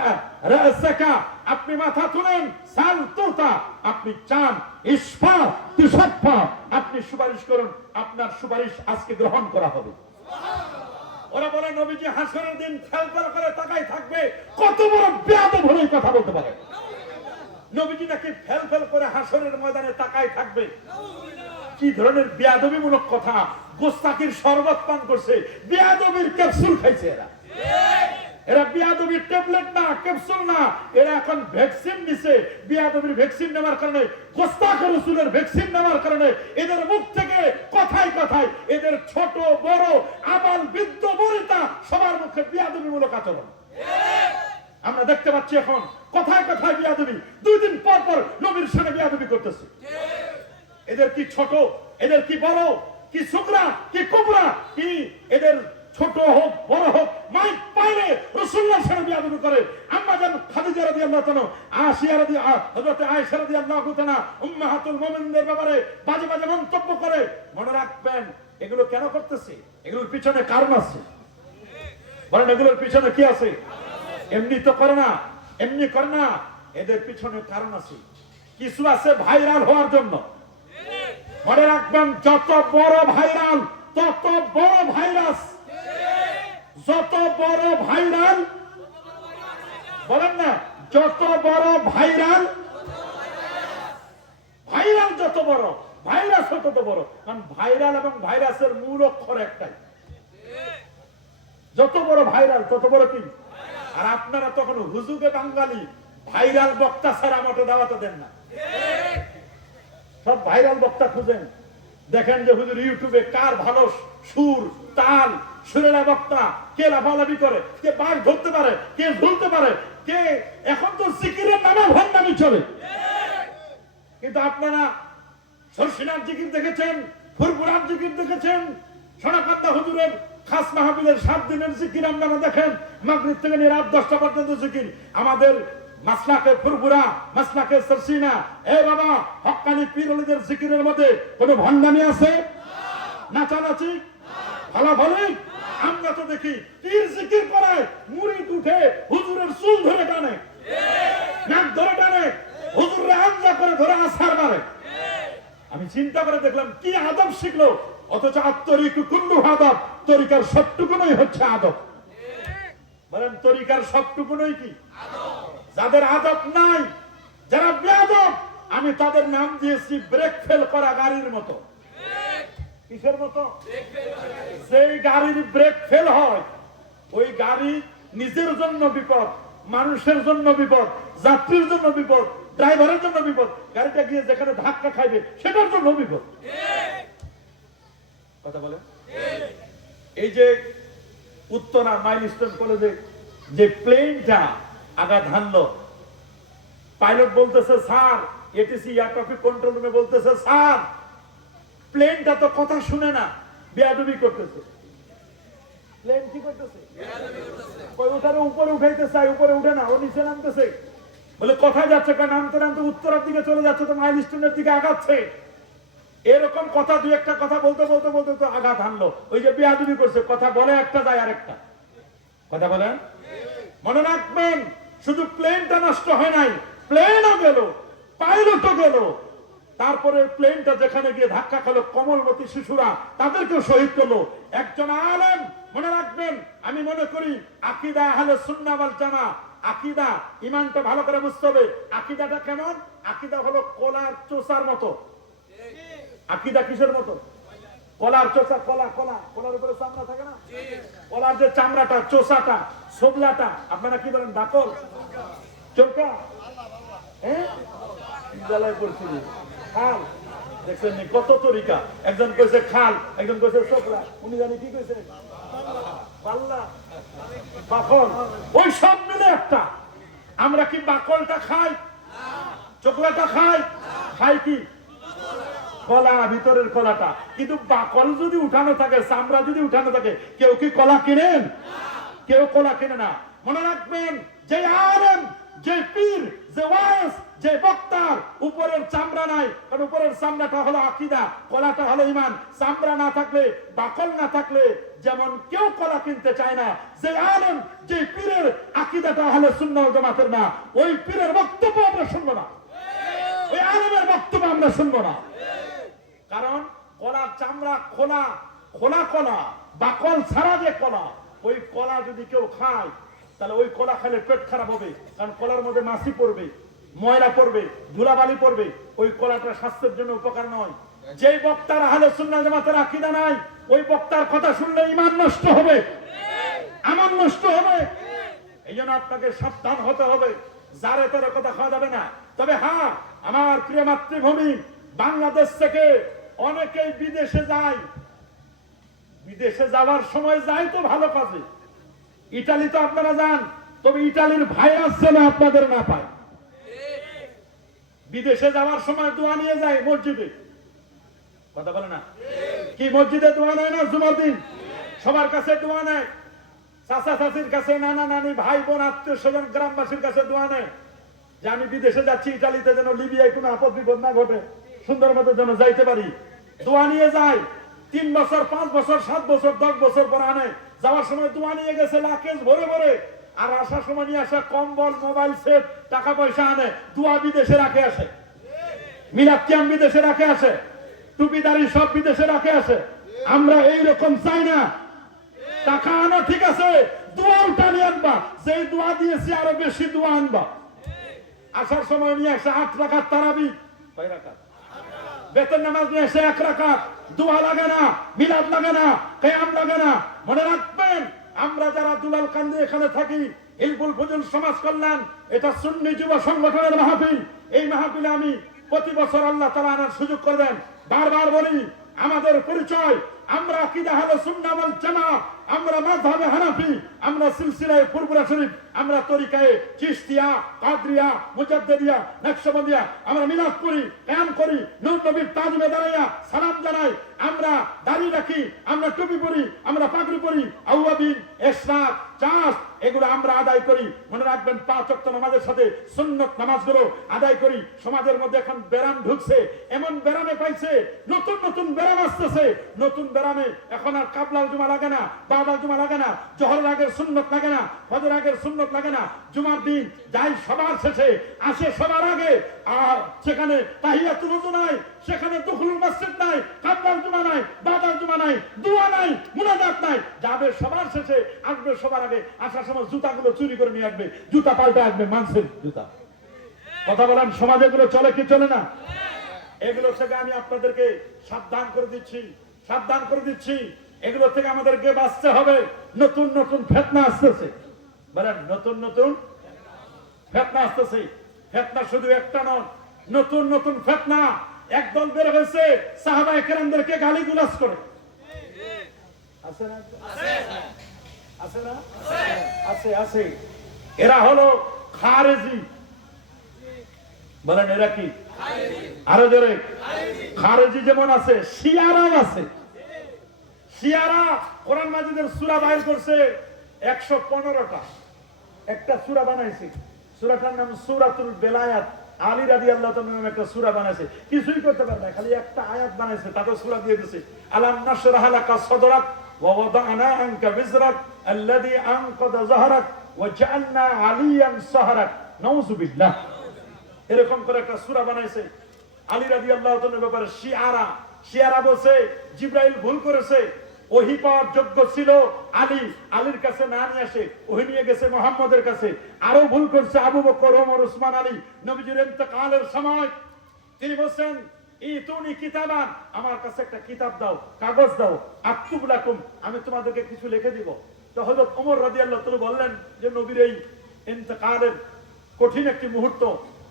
রাসাকা, আপনি মাথা তুলেন, সাল তুতা, আপনি চান, ইশফা তুশফা, আপনি সুপারিশ করুন, আপনার সুপারিশ আজকে গ্রহণ করা হবে। ওরা বলে নবীজি হাসরের দিন ফেলফেল করে তাকাই থাকবে। কত বড় বেয়াদব হলে কথা বলতে পারে? নবীজি নাকি ফেলফেল করে হাসরের ময়দানে তাকাই থাকবে। কি ধরনের বেয়াদবিমূলক কথা! গোস্তাকির শরবত পান করছে, বেয়াদবির ক্যাপসুল খাইছে এরা। এরা বেয়াদবির ট্যাবলেট না, ক্যাপসুল না, এরা এখন ভ্যাকসিন নিছে। বেয়াদবির ভ্যাকসিন নেওয়ার কারণে, গোস্তাক রাসূলের ভ্যাকসিন নেওয়ার কারণে এদের মুখ থেকে কথায় কথায় এদের ছোট বড় আবাল বৃদ্ধ বনিতা সবার মুখে বেয়াদবিমূলক আচরণ আমরা দেখতে পাচ্ছি। এখন কথায় কথায় বেয়াদবি, 2 দিন পর পর নবীর সামনে বেয়াদবি করতেছে। এদের কি ছোট, এদের কি বড়, কি সুকরা, কি কুবরা, কি এদের ছোট হোক বড় হোক, মাইক পাইলে রাসূলুল্লাহর সামনে বেয়াদবি করে। আম্মা জান খাদিজা রাদিয়াল্লাহু তাআলা, আসিয়া হযরত আয়েশা রাদিয়াল্লাহু তাআলা উম্মাহাতুল মুমিনদের ব্যাপারে বাজে বাজে মন্তব্য করে। মনে রাখবেন, এগুলো কেন করতেছে? এগুলোর পিছনে কারণ আছে। বলেন, এগুলোর পিছনে কি আছে? এমনি তো করে না, এমনি করে না, এদের পিছনে কারণ আছে, কিছু আছে ভাইরাল হওয়ার জন্য। মনে রাখবেন, যত বড় ভাইরাল তত বড় ভাইরাস। যত বড় ভাইরাল, বলেন না, যত বড় ভাইরাল, ভাইরাল যত বড়, ভাইরাস তত বড়। কারণ ভাইরাল এবং ভাইরাসের মূল অক্ষর একটাই। যত বড় ভাইরাল তত বড় কি? আর আপনারা তখন হুজুগে বাঙালি, ভাইরাল বক্তা ছাড়া মোটে দাওয়াতে দেন না। সব ভাইরাল বক্তা খুঁজেন, দেখেন যে হুজুর ইউটিউবে কার ভালো সুর, তাল, সুরেলা বক্তা, কে লাফালাফি করে, কে বাঘ ধরতে পারে, কে ঝুলতে পারে, কে এখন তো জিকিরের নামে ভণ্ডামি চলে। কিন্তু আপনারা সরসিনার জিকির দেখেছেন, ফুরফুরার জিকির দেখেছেন, সোনাকান্দা হুজুরের খাস মাহফিলের 7 দিনের জিকির আপনারা দেখেন, মাগরিব থেকে নিয়ে রাত 10টা পর্যন্ত জিকির। আমাদের মাসলাকে ফুরফুরা, মাসলাকে সরসিনা, এ বাবা, হক্কানি পীর ওলিদের জিকিরের মধ্যে কোনো ভণ্ডামি আছে? নাচানাচি, ভালাভালি? আমরা তো দেখি পীর জিকির করে মুরিদ উঠে হুজুরের চুল ধরে টানে, নাক ধরে টানে, হুজুরের আঞ্জা করে ধরে আছাড় মারে। আমি চিন্তা করে দেখলাম, কি আদব শিখলো! অথচ আত্তরিক কুল্লু আদব, তরিকার সবটুকুনই হচ্ছে আদব। বলেন, তরিকার সবটুকুনই কি আদব? যাদের আদব নাই, যারা বেয়াদব, আমি তাদের নাম দিয়েছি ব্রেক ফেল করা গাড়ির মতো। কিসের মতো? সেই গাড়ির ব্রেক ফেল হয়, ওই গাড়ি নিজের জন্য বিপদ, মানুষের জন্য বিপদ, যাত্রীর জন্য বিপদ, ড্রাইভারের জন্য বিপদ। গাড়িটা গিয়ে যেখানে ধাক্কা খাইবে সেটার জন্য বিপদ। কথা বলে, এই যে উত্তরা মাইলস্টোন কলেজে যে প্লেনটা আঘাত হানলো, পাইলট বলতেছে, sir, ATC air traffic control রুমে বলতেছে, স্যার, প্লেনটা তো কথা শুনে না, বেয়াদবি করতেছে। প্লেন কি করতেছে? ওটারে উপরে উঠাইতে চাই, উপরে উঠে না, ও নিচে নামতেছে। বলে কোথায় যাচ্ছে? নামতে নামতে উত্তরার দিকে চলে যাচ্ছে, তো মাইলস্টোনের দিকে আগাচ্ছে। এরকম কথা, 2-একটা কথা বলতে বলতে বলতে তো আঘাত হানলো। ওই যে বেয়াদবি করছে, কথা বলে একটা যায় আরেকটা। কথা বলেন, মনে রাখবেন, শুধু প্লেনটা নষ্ট হয় নাই, প্লেনও গেল, পাইলটও গেল। তারপরে প্লেনটা যেখানে গিয়ে ধাক্কা খেলো, কমলবতী শিশুরা তাদেরকেও শহীদ করলো। একজন আলেম, মনে রাখবেন, আমি মনে করি আকীদা আহলে সুন্নাহ ওয়াল জামাত, আকীদা, ঈমানটা ভালো করে বুঝতে হবে। আকীদাটা কেমন? আকীদা হলো কলার চোষার মতো। আকীদা কিসের মতো? কলার চোষা। কলার উপরে চামড়া থাকে না? কলার যে চামড়াটা, চোষাটা, সোবলাটা, আপনারা কি বলেন? বাকল, চোরকা, খাল। দেখছেন কত তরিকা, একজন কইছে খাল, একজন কইছে সোবলা, উনি জানি কি কইছে? পাল্লা, বাকল। ওই সব মিলে একটা। আমরা কি বাকলটা খাই? চকলেটটা খায়, খায় কি? কলা, ভিতরের কলাটা। কিন্তু বাকল যদি উঠানো থাকে, চামড়া যদি উঠানো থাকে, কেউ কি কলা কিনেন? কেউ কলা কিনে না। মনে রাখবেন, যে আলেম, যে পীর, যে ওয়াইজ, যে বক্তার উপরের চামড়া নাই, কারণ উপরের চামড়াটা হলো আকীদা, কলাটা হলো ঈমান। চামড়া না থাকলে, বাকল না থাকলে যেমন কেউ কলা কিনতে চায় না, যে আলেম, যে পীরের আকীদাটা হলো সুন্নাহ ওয়াল জামাতের না, ওই পীরের বক্তব্য আমরা শুনবো না, ওই আলেমের বক্তব্য আমরা শুনবো না। কারণ কলার চামড়া খোলা, খোলা কলা, বাকল ছাড়া যে কলা, ওই কলা যদি কেউ খায়, তাহলে ওই কলা খেলে পেট খারাপ হবে। কারণ কলার মধ্যে মাছি পড়বে, ময়লা পড়বে, ধুলাবালি পড়বে, ওই কলাটা স্বাস্থ্যের জন্য উপকার নয়। যেই বক্তার আহলে সুন্নাহ জামাতের আকীদা নাই, ওই বক্তার কথা শুনলে ঈমান নষ্ট হবে, আমল নষ্ট হবে। এই জন্য আপনাকে সাবধান হতে হবে, যারে তারে কথা খাওয়া যাবে না। তবে হ্যাঁ, আমার প্রিয় মাতৃভূমি বাংলাদেশ থেকে অনেকেই বিদেশে যায়, বিদেশে যাওয়ার সময় যায় তো ভালো কাজে। ইটালি তো আপনারা যান, তবে ইটালির ভাইরাস যেন আপনাদের না পায়। বিদেশে যাওয়ার সময় দোয়া নিয়ে যায় মসজিদে, কথা বলে না কি? মসজিদে দোয়া নেয় না? জুমার দিন সবার কাছে দোয়া নেয়, চাচা চাচির কাছে, নানা নানি, ভাই বোন, আত্মীয় স্বজন, গ্রামবাসীর কাছে দোয়া নেয় যে আমি বিদেশে যাচ্ছি, ইটালিতে যেন, লিবিয়ায় কোনো আপদ বিপদ না ঘটে, সুন্দর মতো যেন যাইতে পারি। দোয়া নিয়ে যায়, 3 বছর, 5 বছর, 7 বছর, 10 বছর পর আনে। যাওয়ার সময় দোয়া নিয়ে গেছে লাকেজ ভরে ভরে, আর আসার সময় নিয়ে আসে কম্বল, মোবাইল সেট, টাকা পয়সা আনে। দোয়া বিদেশে রাখে আসে, মিলাদ কিয়াম বিদেশে রাখে আসে, টুপিদারি সব বিদেশে রাখে আসে। আমরা এইরকম চাই না। টাকা আনো ঠিক আছে, দোয়া উঠানি আনবা, যেই দোয়া দিয়েছি আরো বেশি দোয়া আনবা। আসার সময় নিয়ে আসে 8 রাকাত তারাবি, 6 রাকাত বেতন নামাজ নিয়ে এসে 1 রাকাত। দোয়া লাগে না, মিলাদ লাগে না, কিয়াম লাগে না। মনে রাখবেন, আমরা যারা দুলাল কান্দি এখানে থাকি, হিলফুল ফুজুল সমাজ কল্যাণ, এটা সুন্নি যুব সংগঠনের মাহফিল। এই মাহফিলে আমি প্রতি বছর আল্লাহ তাআলা আনার সুযোগ করে দেন। বারবার বলি, আমাদের পরিচয়, আমরা আকীদা আহলে সুন্নাহ ওয়াল জামাআহ, আমরা মাযহাবে হানাফি, আমরা সিলসিলায়ে ফুরফুরা শরীফ, আমরা তরিকায়ে চিশতিয়া, কাদরিয়া, মুজাদ্দিদিয়া, নকশবন্দিয়া, আমরা মিলাদ করি, কিয়াম করি, নূর নবীর তাজমে দাঁড়াইয়া সালাম জানাই, আমরা দাড়ি রাখি, আমরা টুপি পরি, আমরা পাগড়ি পরি, আওয়াবিন, ইশরাক, চাষ, এগুলো আমরা আদায় করি। মনে রাখবেন, 5 ওয়াক্ত নামাজের সাথে সুন্নত নামাজগুলো আদায় করি। সমাজের মধ্যে এখন ব্যারাম ঢুকছে, এমন ব্যারামে পাইছে, নতুন নতুন ব্যারাম আসতেছে। নতুন ব্যারামে এখন আর কাবলাল জুমা লাগে না, বাদাল জুমা লাগে না, জোহরের আগের সুন্নত লাগে না, ফজর আগের সুন্নত লাগে না। জুমার দিন যাই সবার শেষে, আসে সবার আগে, আর সেখানে তাহিয়াতুল ওযু নাই, সেখানে দুখুলুল মসজিদ নাই, কাবলাল জুমা নাই, বাদাল জুমা নাই, দোয়া নাই, মুনাজাত নাই। যাবে সবার শেষে, আসবে সবার আগে। আসার সময় জুতাগুলো চুরি করে নিয়ে আসবে, জুতা পাল্টে আসবে, মানুষের জুতা। কথা বলেন, সমাজে এগুলো চলে কি চলে না? এগুলো থেকে আমি আপনাদেরকে সাবধান করে দিচ্ছি, সাবধান করে দিচ্ছি। এগুলো থেকে আমাদেরকে বাঁচতে হবে। নতুন নতুন ফিতনা আসতেছে, বলেন নতুন নতুন ফিতনা আসতেছে। ফিতনা শুধু একটা নয়, নতুন নতুন ফিতনা। একদল বের হয়েছে সাহাবায়ে কেরামদেরকে গালিগালাজ করে, আছে না? আছে না? আছে আছে। এরা হলো খারেজি। বলেন এরা কি? আরো জোরে। খারেজি যেমন আছে, শিয়ারাও আছে। শিয়ারা কোরআন মাজিদের সূরা বাইর করছে 115টা, একটা সূরা বানাইছে। সূরাটার নাম সূরাতুল বেলায়াত। আলী রাদিয়াল্লাহু তাআলা নামে একটা সূরা বানাইছে, কিছুই করতে পারে না, খালি একটা আয়াত বানাইছে, তাতে সূরা দিয়ে দিয়েছে। আলাম নাশরাহ লাকা সাদরাক ওয়া ওয়াদানা আনকা বিজরাক আল্লাযী আনকাযা যাহরাক ওয়া জাআলনা আলিয়ান সাহরাক। নাউযুবিল্লাহ। এরকম করে একটা সূরা বানাইছে আলী রাদিয়াল্লাহু তাআলার ব্যাপারে। শিয়ারা বলছে জিবরাইল ভুল করেছে, ওহী পাওয়ার যোগ্য ছিল আলী, আলীর কাছে না নিয়ে আসে ওহী নিয়ে গেছে মুহাম্মদের কাছে। আরো ভুল করছে আবু বকর, ওমর, ওসমান, আলী। নবীজির ইন্তেকালের সময় তিনি বলছেন, ইতুনি কিতাবান, আমার কাছে একটা কিতাব দাও, কাগজ দাও, আকতুব লাকুম, আমি তোমাদেরকে কিছু লিখে দিব। তো হযরত ওমর রাদিয়াল্লাহু তাআলা বললেন যে নবীর এই ইন্তেকালের কঠিন একটি মুহূর্ত,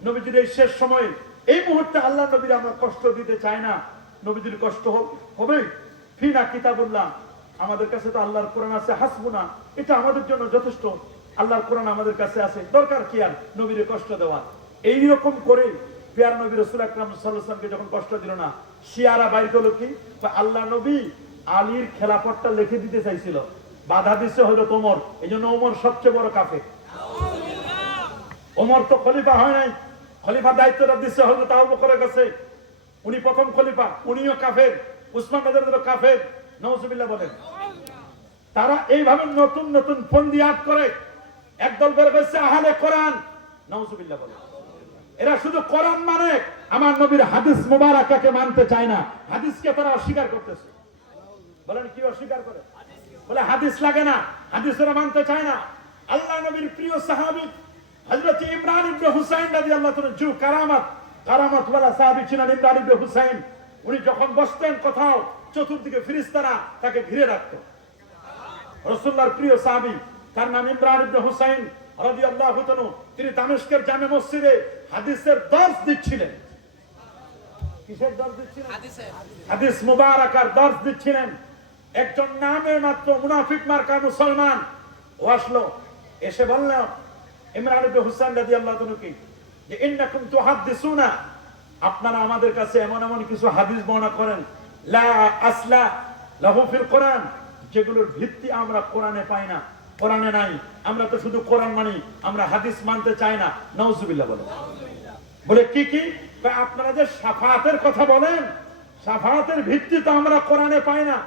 নবীজির এই শেষ সময়ে, এই মুহূর্তে আল্লাহ নবীর আমরা কষ্ট দিতে চাই না। নবীজির কষ্ট হবে, ফিনা কিতাবুল্লাহ, আমাদের কাছে তো আল্লাহর কোরআন আছে, হাসবুনা, এটা আমাদের জন্য যথেষ্ট। আল্লাহর কোরআন আমাদের কাছে আছে, দরকার কি আর নবীর কষ্ট দেওয়া? এইরকম করে প্রিয় নবী রাসূল আকরাম সাল্লাল্লাহু আলাইহি ওয়াসাল্লামকে যখন কষ্ট দিল না, শিয়ারা বাইর করলো কি, আল্লাহ নবী আলীর খেলাফতটা লিখে দিতে চাইছিল, বাধা দিচ্ছে হলো ওমর, এইজন্য ওমর সবচেয়ে বড় কাফের। ওমর তো খলিফা হয় নাই, খলিফা দায়িত্বটা দিচ্ছে হলো আবু বকরের কাছে, উনি প্রথম খলিফা, উনিও কাফের, উসমান রাদিয়াল্লাহু কাফের, নাউজুবিল্লাহ বলেন। তারা এইভাবে নতুন নতুন ফন্দিয়াত করে, একদল বের হয়েছে আহলে কোরআন, নাউজুবিল্লাহ বলেন। এরা শুধু কোরআন মানে আমার নবীর হাদিস মুবারাকাকে মানতে চায় না, হাদিসকে তারা অস্বীকার করতেছে। বলেন কি অস্বীকার করে? বলে হাদিস লাগে না, হাদিস ওরা মানতে চায় না। আল্লাহ নবীর প্রিয় সাহাবী হযরত ইমরান ইবনে হুসাইন রাদিয়াল্লাহু তাআলা জু কারামাত ওয়ালা সাহাবী ছিলেন ইমরান ইবনে হুসাইন। উনি যখন বসতেন কোথাও, চতুর্দিকে ফেরেশতারা তাকে ঘিরে রাখতো। রাসূলুল্লাহর প্রিয় সাহাবী, তার নাম ইমরান ইবনে হুসাইন রাদিয়াল্লাহু তাআলা, তিনি দামেস্কের জামে মসজিদে হাদিসের দর্স দিচ্ছিলেন। কিসের দর্স দিচ্ছিলেন? হাদিস মুবারাকার দর্স দিচ্ছিলেন। একজন নামে মাত্র মুনাফিক মার্কা মুসলমান ও আসলো, এসে বলল ইমরান ইবনে হুসাইন রাদিয়াল্লাহু তাআলা কি, যে ইন্নাকুম তুহাদ্দিসুনা, আপনারা আমাদের কাছে এমন এমন কিছু হাদিস বর্ণনা করেন, লা আসলা লাহু ফিল কোরআন, যেগুলোর ভিত্তি আমরা কোরআনে পাই না, কোরআনে নাই। আমরা তো শুধু কোরআন মানি, আমরা হাদিস মানতে চাই না। নাউজুবিল্লাহ বলে। বলে কি কি? আপনারা যে শাফাআতের কথা বলেন, শাফাআতের ভিত্তি তো আমরা কোরআনে পাই না।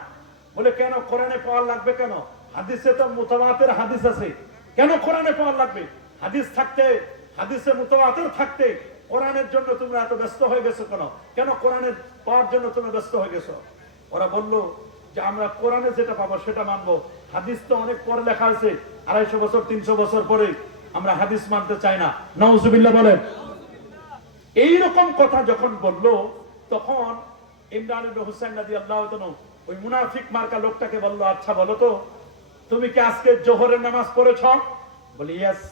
বলে কেন কোরআনে পাওয়া লাগবে? কেন? হাদিসে তো মুতাওয়াতির হাদিস আছে, কেন কোরআনে পাওয়া লাগবে? হাদিস থাকতে, হাদিসে মুতাওয়াতির থাকতে কোরআনের জন্য তোমরা এত ব্যস্ত হয়ে গেছো কেন? কেন কোরআনের পাওয়ার জন্য তোমরা ব্যস্ত হয়ে গেছো? ওরা বলল যে আমরা কোরআনে যেটা পাবো সেটা মানবো, হাদিস তো অনেক পরে লেখা আছে, 250 বছর 300 বছর পরে, আমরা হাদিস মানতে চাই না। নাউজুবিল্লাহ বলেন। এইরকম কথা যখন বলল, তখন ইমরান ইবনে হুসাইন রাদিয়াল্লাহু তাআলা ওই মুনাফিক মার্কা লোকটাকে বলল, আচ্ছা বলো তো, তুমি কি আজকে জোহরের নামাজ পড়েছ? বলে ইয়েস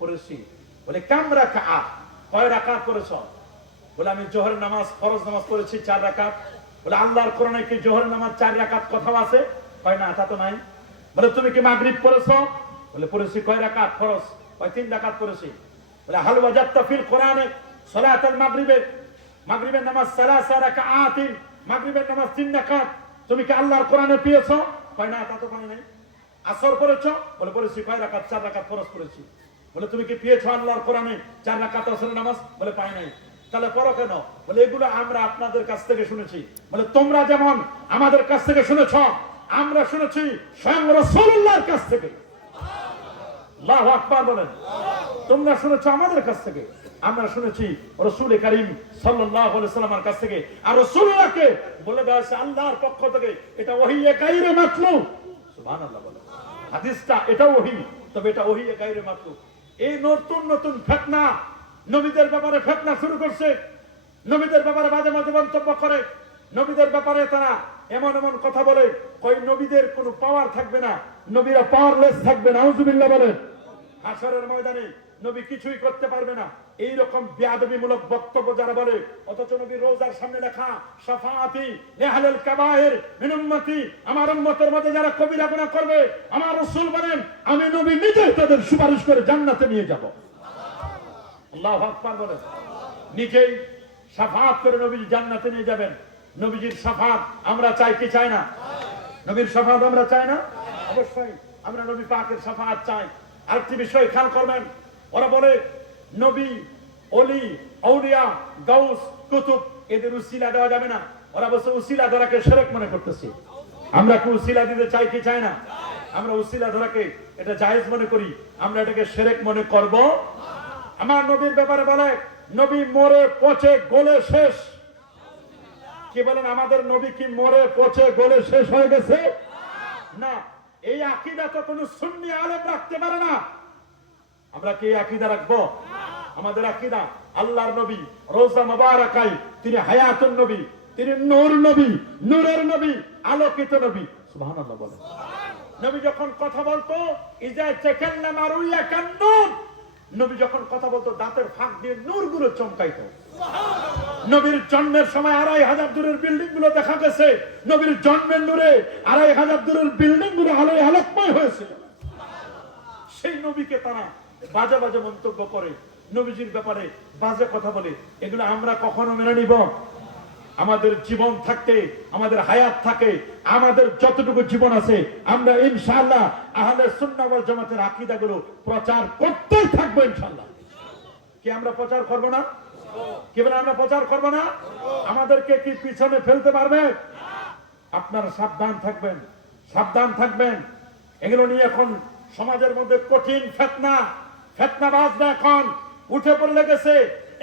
পড়েছি। বলে কাম রাকাত, কয় রাকাত পড়েছ? বলে আমি জোহরের নামাজ, ফরজ নামাজ পড়েছি 4 রাকাত। বলে আল্লাহর কোরআনে কি জোহরের নামাজ 4 রাকাত কথাও আছে? কয় না, তা তো নাই। বলে তুমি কি মাগরিব পড়েছ? বলে পড়েছি। কয় রাকাত ফরজ? কয় 3 রাকাত পড়েছি। বলে হাল ওয়াজাদতা ফিল কোরআনে সালাতুল মাগরিবে, মাগরিবের নামাজ 3 রাকাত, মাগরিবের নামাজ 3 রাকাত, তুমি কি আল্লাহর কোরআনে পেয়েছো? কয় না, তা তো পাই নাই। আসর পড়েছো? বলে পড়েছি। কয় রাকাত? 4 রাকাত ফরজ পড়েছি। বলে তুমি কি পেয়েছো আল্লাহর কোরআনে 4 রাকাত আসরের নামাজ? বলে পাই নাই। তাহলে পড়ো কেন? বলে এগুলো আমরা আপনাদের কাছ থেকে শুনেছি। বলে তোমরা যেমন আমাদের কাছ থেকে শুনেছ, আমরা শুনেছি স্বয়ং রাসূলুল্লাহর কাছ থেকে। আল্লাহু আকবার বলেন। তোমরা শুনেছ আমাদের কাছ থেকে, আমরা শুনেছি রাসূল করিম সাল্লাল্লাহু আলাইহি ওয়াসাল্লামের কাছ থেকে। আর রাসূলুল্লাহকে বলে দেওয়া হয়েছে আল্লাহর পক্ষ থেকে, এটা ওহী গায়রে মাতলুব। সুবহানাল্লাহ বলেন। হাদিসটা এটা ওহী, তবে এটা ওহী গায়রে মাতলুব। এই নতুন নতুন ফিতনা, নবীদের ব্যাপারে ফিতনা শুরু করছে, নবীদের ব্যাপারে বাজে বাজে মন্তব্য করে, নবীদের ব্যাপারে তারা এমন এমন কথা বলে, কই নবীদের কোনো পাওয়ার থাকবে না, নবীরা পাওয়ারলেস থাকবে। নাউজুবিল্লাহ বলেন। হাশরের ময়দানে নবী কিছুই করতে পারবে না, এই রকম বেয়াদবিমূলক বক্তব্য যারা বলে, অথচ নবীর রওজার সামনে লেখা শাফাআতি লিআহলিল কাবায়ের মিন উম্মতি, আমার উম্মতের মধ্যে যারা কবিরা গুনাহ করবে, আমার রাসূল বলেন আমি নবী নিজে তাদের সুপারিশ করে জান্নাতে নিয়ে যাব। আল্লাহু আকবার বলেন। নিজেই শাফাআত করে নবী জান্নাতে নিয়ে যাবেন। নবীজির শাফাআত আমরা চাই কি চাই না? নবীর শাফাআত আমরা চাই না? অবশ্যই আমরা নবী পাকের শাফাআত চাই। আরেকটি বিষয় খেয়াল করবেন, ওরা বলে নবী, ওলি, আউলিয়া, গাউস, কুতুব এদের উসিলা দেওয়া যাবে না। ওরা বলছে উসিলা ধরাকে শিরক মনে করতেছে। আমরা কি উসিলা দিতে চাই কি চাই না? আমরা উসিলা ধরাকে এটা জায়েজ মনে করি, আমরা এটাকে শিরক মনে করব। আমার নবীর ব্যাপারে বলে নবী মরে পচে গলে শেষ। কি বলেন, আমাদের নবী কি মরে পচে গলে শেষ হয়ে গেছে? না, এই আকীদা তো কোন সুন্নি আলেম রাখতে পারে না। আমরা কি আকীদা রাখবো? আমাদের আকীদা আল্লাহর নবী রওজা মুবারাকায়, তিনি হায়াতুন নবী, তিনি নূর নবী, নূরের নবী, আলোকিত নবী। সুবহানাল্লাহ বলেন। নবী যখন কথা বলতো, ইজা তাকাল্লামা রুইয়া কান্নুর, নবী যখন কথা বলতো দাঁতের ফাঁক দিয়ে নূরগুলো চমকাইতো। নবীর জন্মের সময় 2500 দূরের বিল্ডিং গুলো দেখা গেছে, নবীর জন্মের নূরে 2500 দূরের বিল্ডিং গুলো আলোয় আলোকময় হয়েছিল। সেই নবীকে তারা বাজে বাজে মন্তব্য করে, নবীজির ব্যাপারে বাজে কথা বলে, এগুলো আমরা কখনো মেনে নিব? আমাদের জীবন থাকতে, আমাদের হায়াত থাকে, আমাদের যতটুকু জীবন আছে, আমরা ইনশাআল্লাহ আহলে সুন্নাহ ওয়াল জামাতের আকীদাগুলো প্রচার করতেই থাকবো ইনশাআল্লাহ। কি আমরা প্রচার করব না? কি বলে আমরা প্রচার করব না? আমাদেরকে কি পিছনে ফেলতে পারবে? আপনারা সাবধান থাকবেন, সাবধান থাকবেন। এগুলো নিয়ে এখন সমাজের মধ্যে কঠিন ফেতনাবাজরা এখন উঠে পড়ে লেগেছে।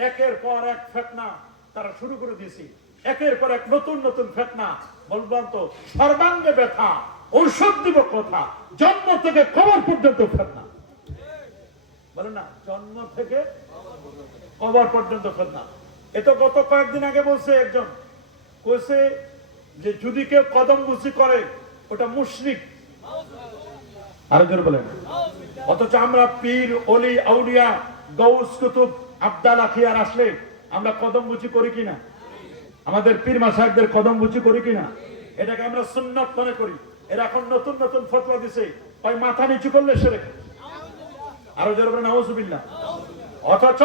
একের পর এক ফেতনা তারা শুরু করে দিয়েছে, একের পর এক নতুন নতুন ফেতনা। বলবেন তো সর্বাঙ্গে ব্যথা, ঔষধ দিব কথা, জন্ম থেকে কবর পর্যন্ত ফেতনা। বলে না, জন্ম থেকে কবর পর্যন্ত ফেতনা। এ তো গত কয়েকদিন আগে বলছে একজন, কইছে যে যদি কেউ কদম বুঝি করে ওটা মুশরিক। আরো জোরে বলেন। অথচ আমরা পীর, অলি, আউলিয়া, গৌস, কুতুব, আব্দাল, আখিয়ার আসলে আমরা কদম বুঝি করি কিনা? আমাদের পীর মাশায়েখদের কদম বুঝি করি কিনা? এটাকে আমরা সুন্নাত মনে করি। এরা এখন নতুন নতুন ফতোয়া দিছে, ওই মাথা নিচু করলে শিরক। আরো জোরে বলেন নাউজুবিল্লাহ। অথচ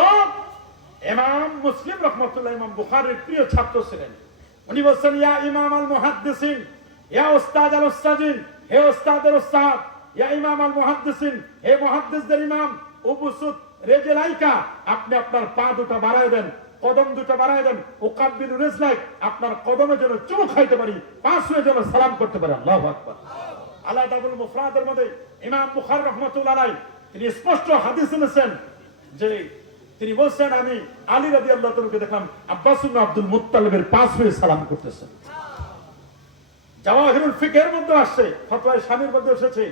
ইমাম মুসলিম রাহমাতুল্লাহ, ইমাম বুখারীর প্রিয় ছাত্র ছিলেন। উনি বলছেন, ইয়া ইমাম আল মুহাদ্দিসিন, ইয়া উস্তাদ আল উস্তাদিন, হে উস্তাদের উস্তাদ, ইয়া ইমাম আল মুহাদ্দিসিন, হে মুহাদ্দিসদের ইমাম, উবসুত রেজলাইকা, আপনি আপনার পা দুটো বাড়ায় দেন, কদম দুটো বাড়ায় দেন, উকাব্বিলু রিজলাইক, আপনার কদমে যেন চুমু খাইতে পারি, পা ছুঁয়ে যেন সালাম করতে পারি। আল্লাহু আকবার। আল-আদাবুল মুফরাদের মধ্যে ইমাম বুখারী রাহমাতুল্লাহ আলাইহি তিনি স্পষ্ট হাদিস এনেছেন যে তিনি বলছেন, আমি আলী রাদিয়াল্লাহু তাআলাকে দেখলাম আব্বাস ইবনে আব্দুল মুত্তালিবের পা ছুঁয়ে সালাম করতেছেন। জাওয়াহিরুল ফিকহের মধ্যে আসছে, ফতোয়া শামীর মধ্যে এসেছে,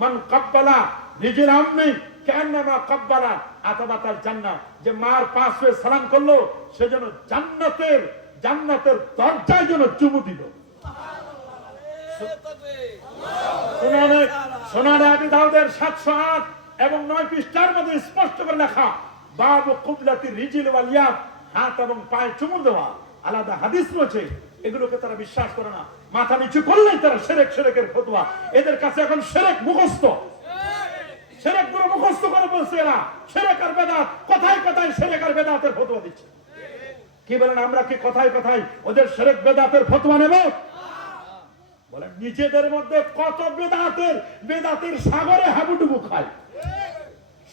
মান কাব্বালা রিজিল আম্মি কান্নামা কাব্বালা আতাবাতাল জান্নাহ, যে মার পা ছুঁয়ে সালাম করলো সে যেন জান্নাতের দরজায় যেন চুমু দিল। সুনানে আবি দাউদের 708 এবং 9 পৃষ্ঠার মধ্যে স্পষ্ট করে লেখা, বাবু কুবলাতি রিজিল ওয়াল ইয়াদ, হাত এবং পায়ে চুমু দেওয়া আলাদা হাদিস রয়েছে। এগুলোকে তারা বিশ্বাস করে না, মাথা নিচু করলেই তারা শিরকের ফতোয়া। এদের কাছে এখন শিরক মুখস্থ, শিরক গুলো মুখস্থ করে বলছে এরা শিরক আর বেদাত, কথায় কথায় শিরক আর বেদাতের ফতোয়া দিচ্ছে। কি বলেন, আমরা কি কথায় কথায় ওদের শিরক বেদাতের ফতোয়া নেব? বলেন, নিজেদের মধ্যে কত বেদাতের সাগরে হাবুডুবু খায়।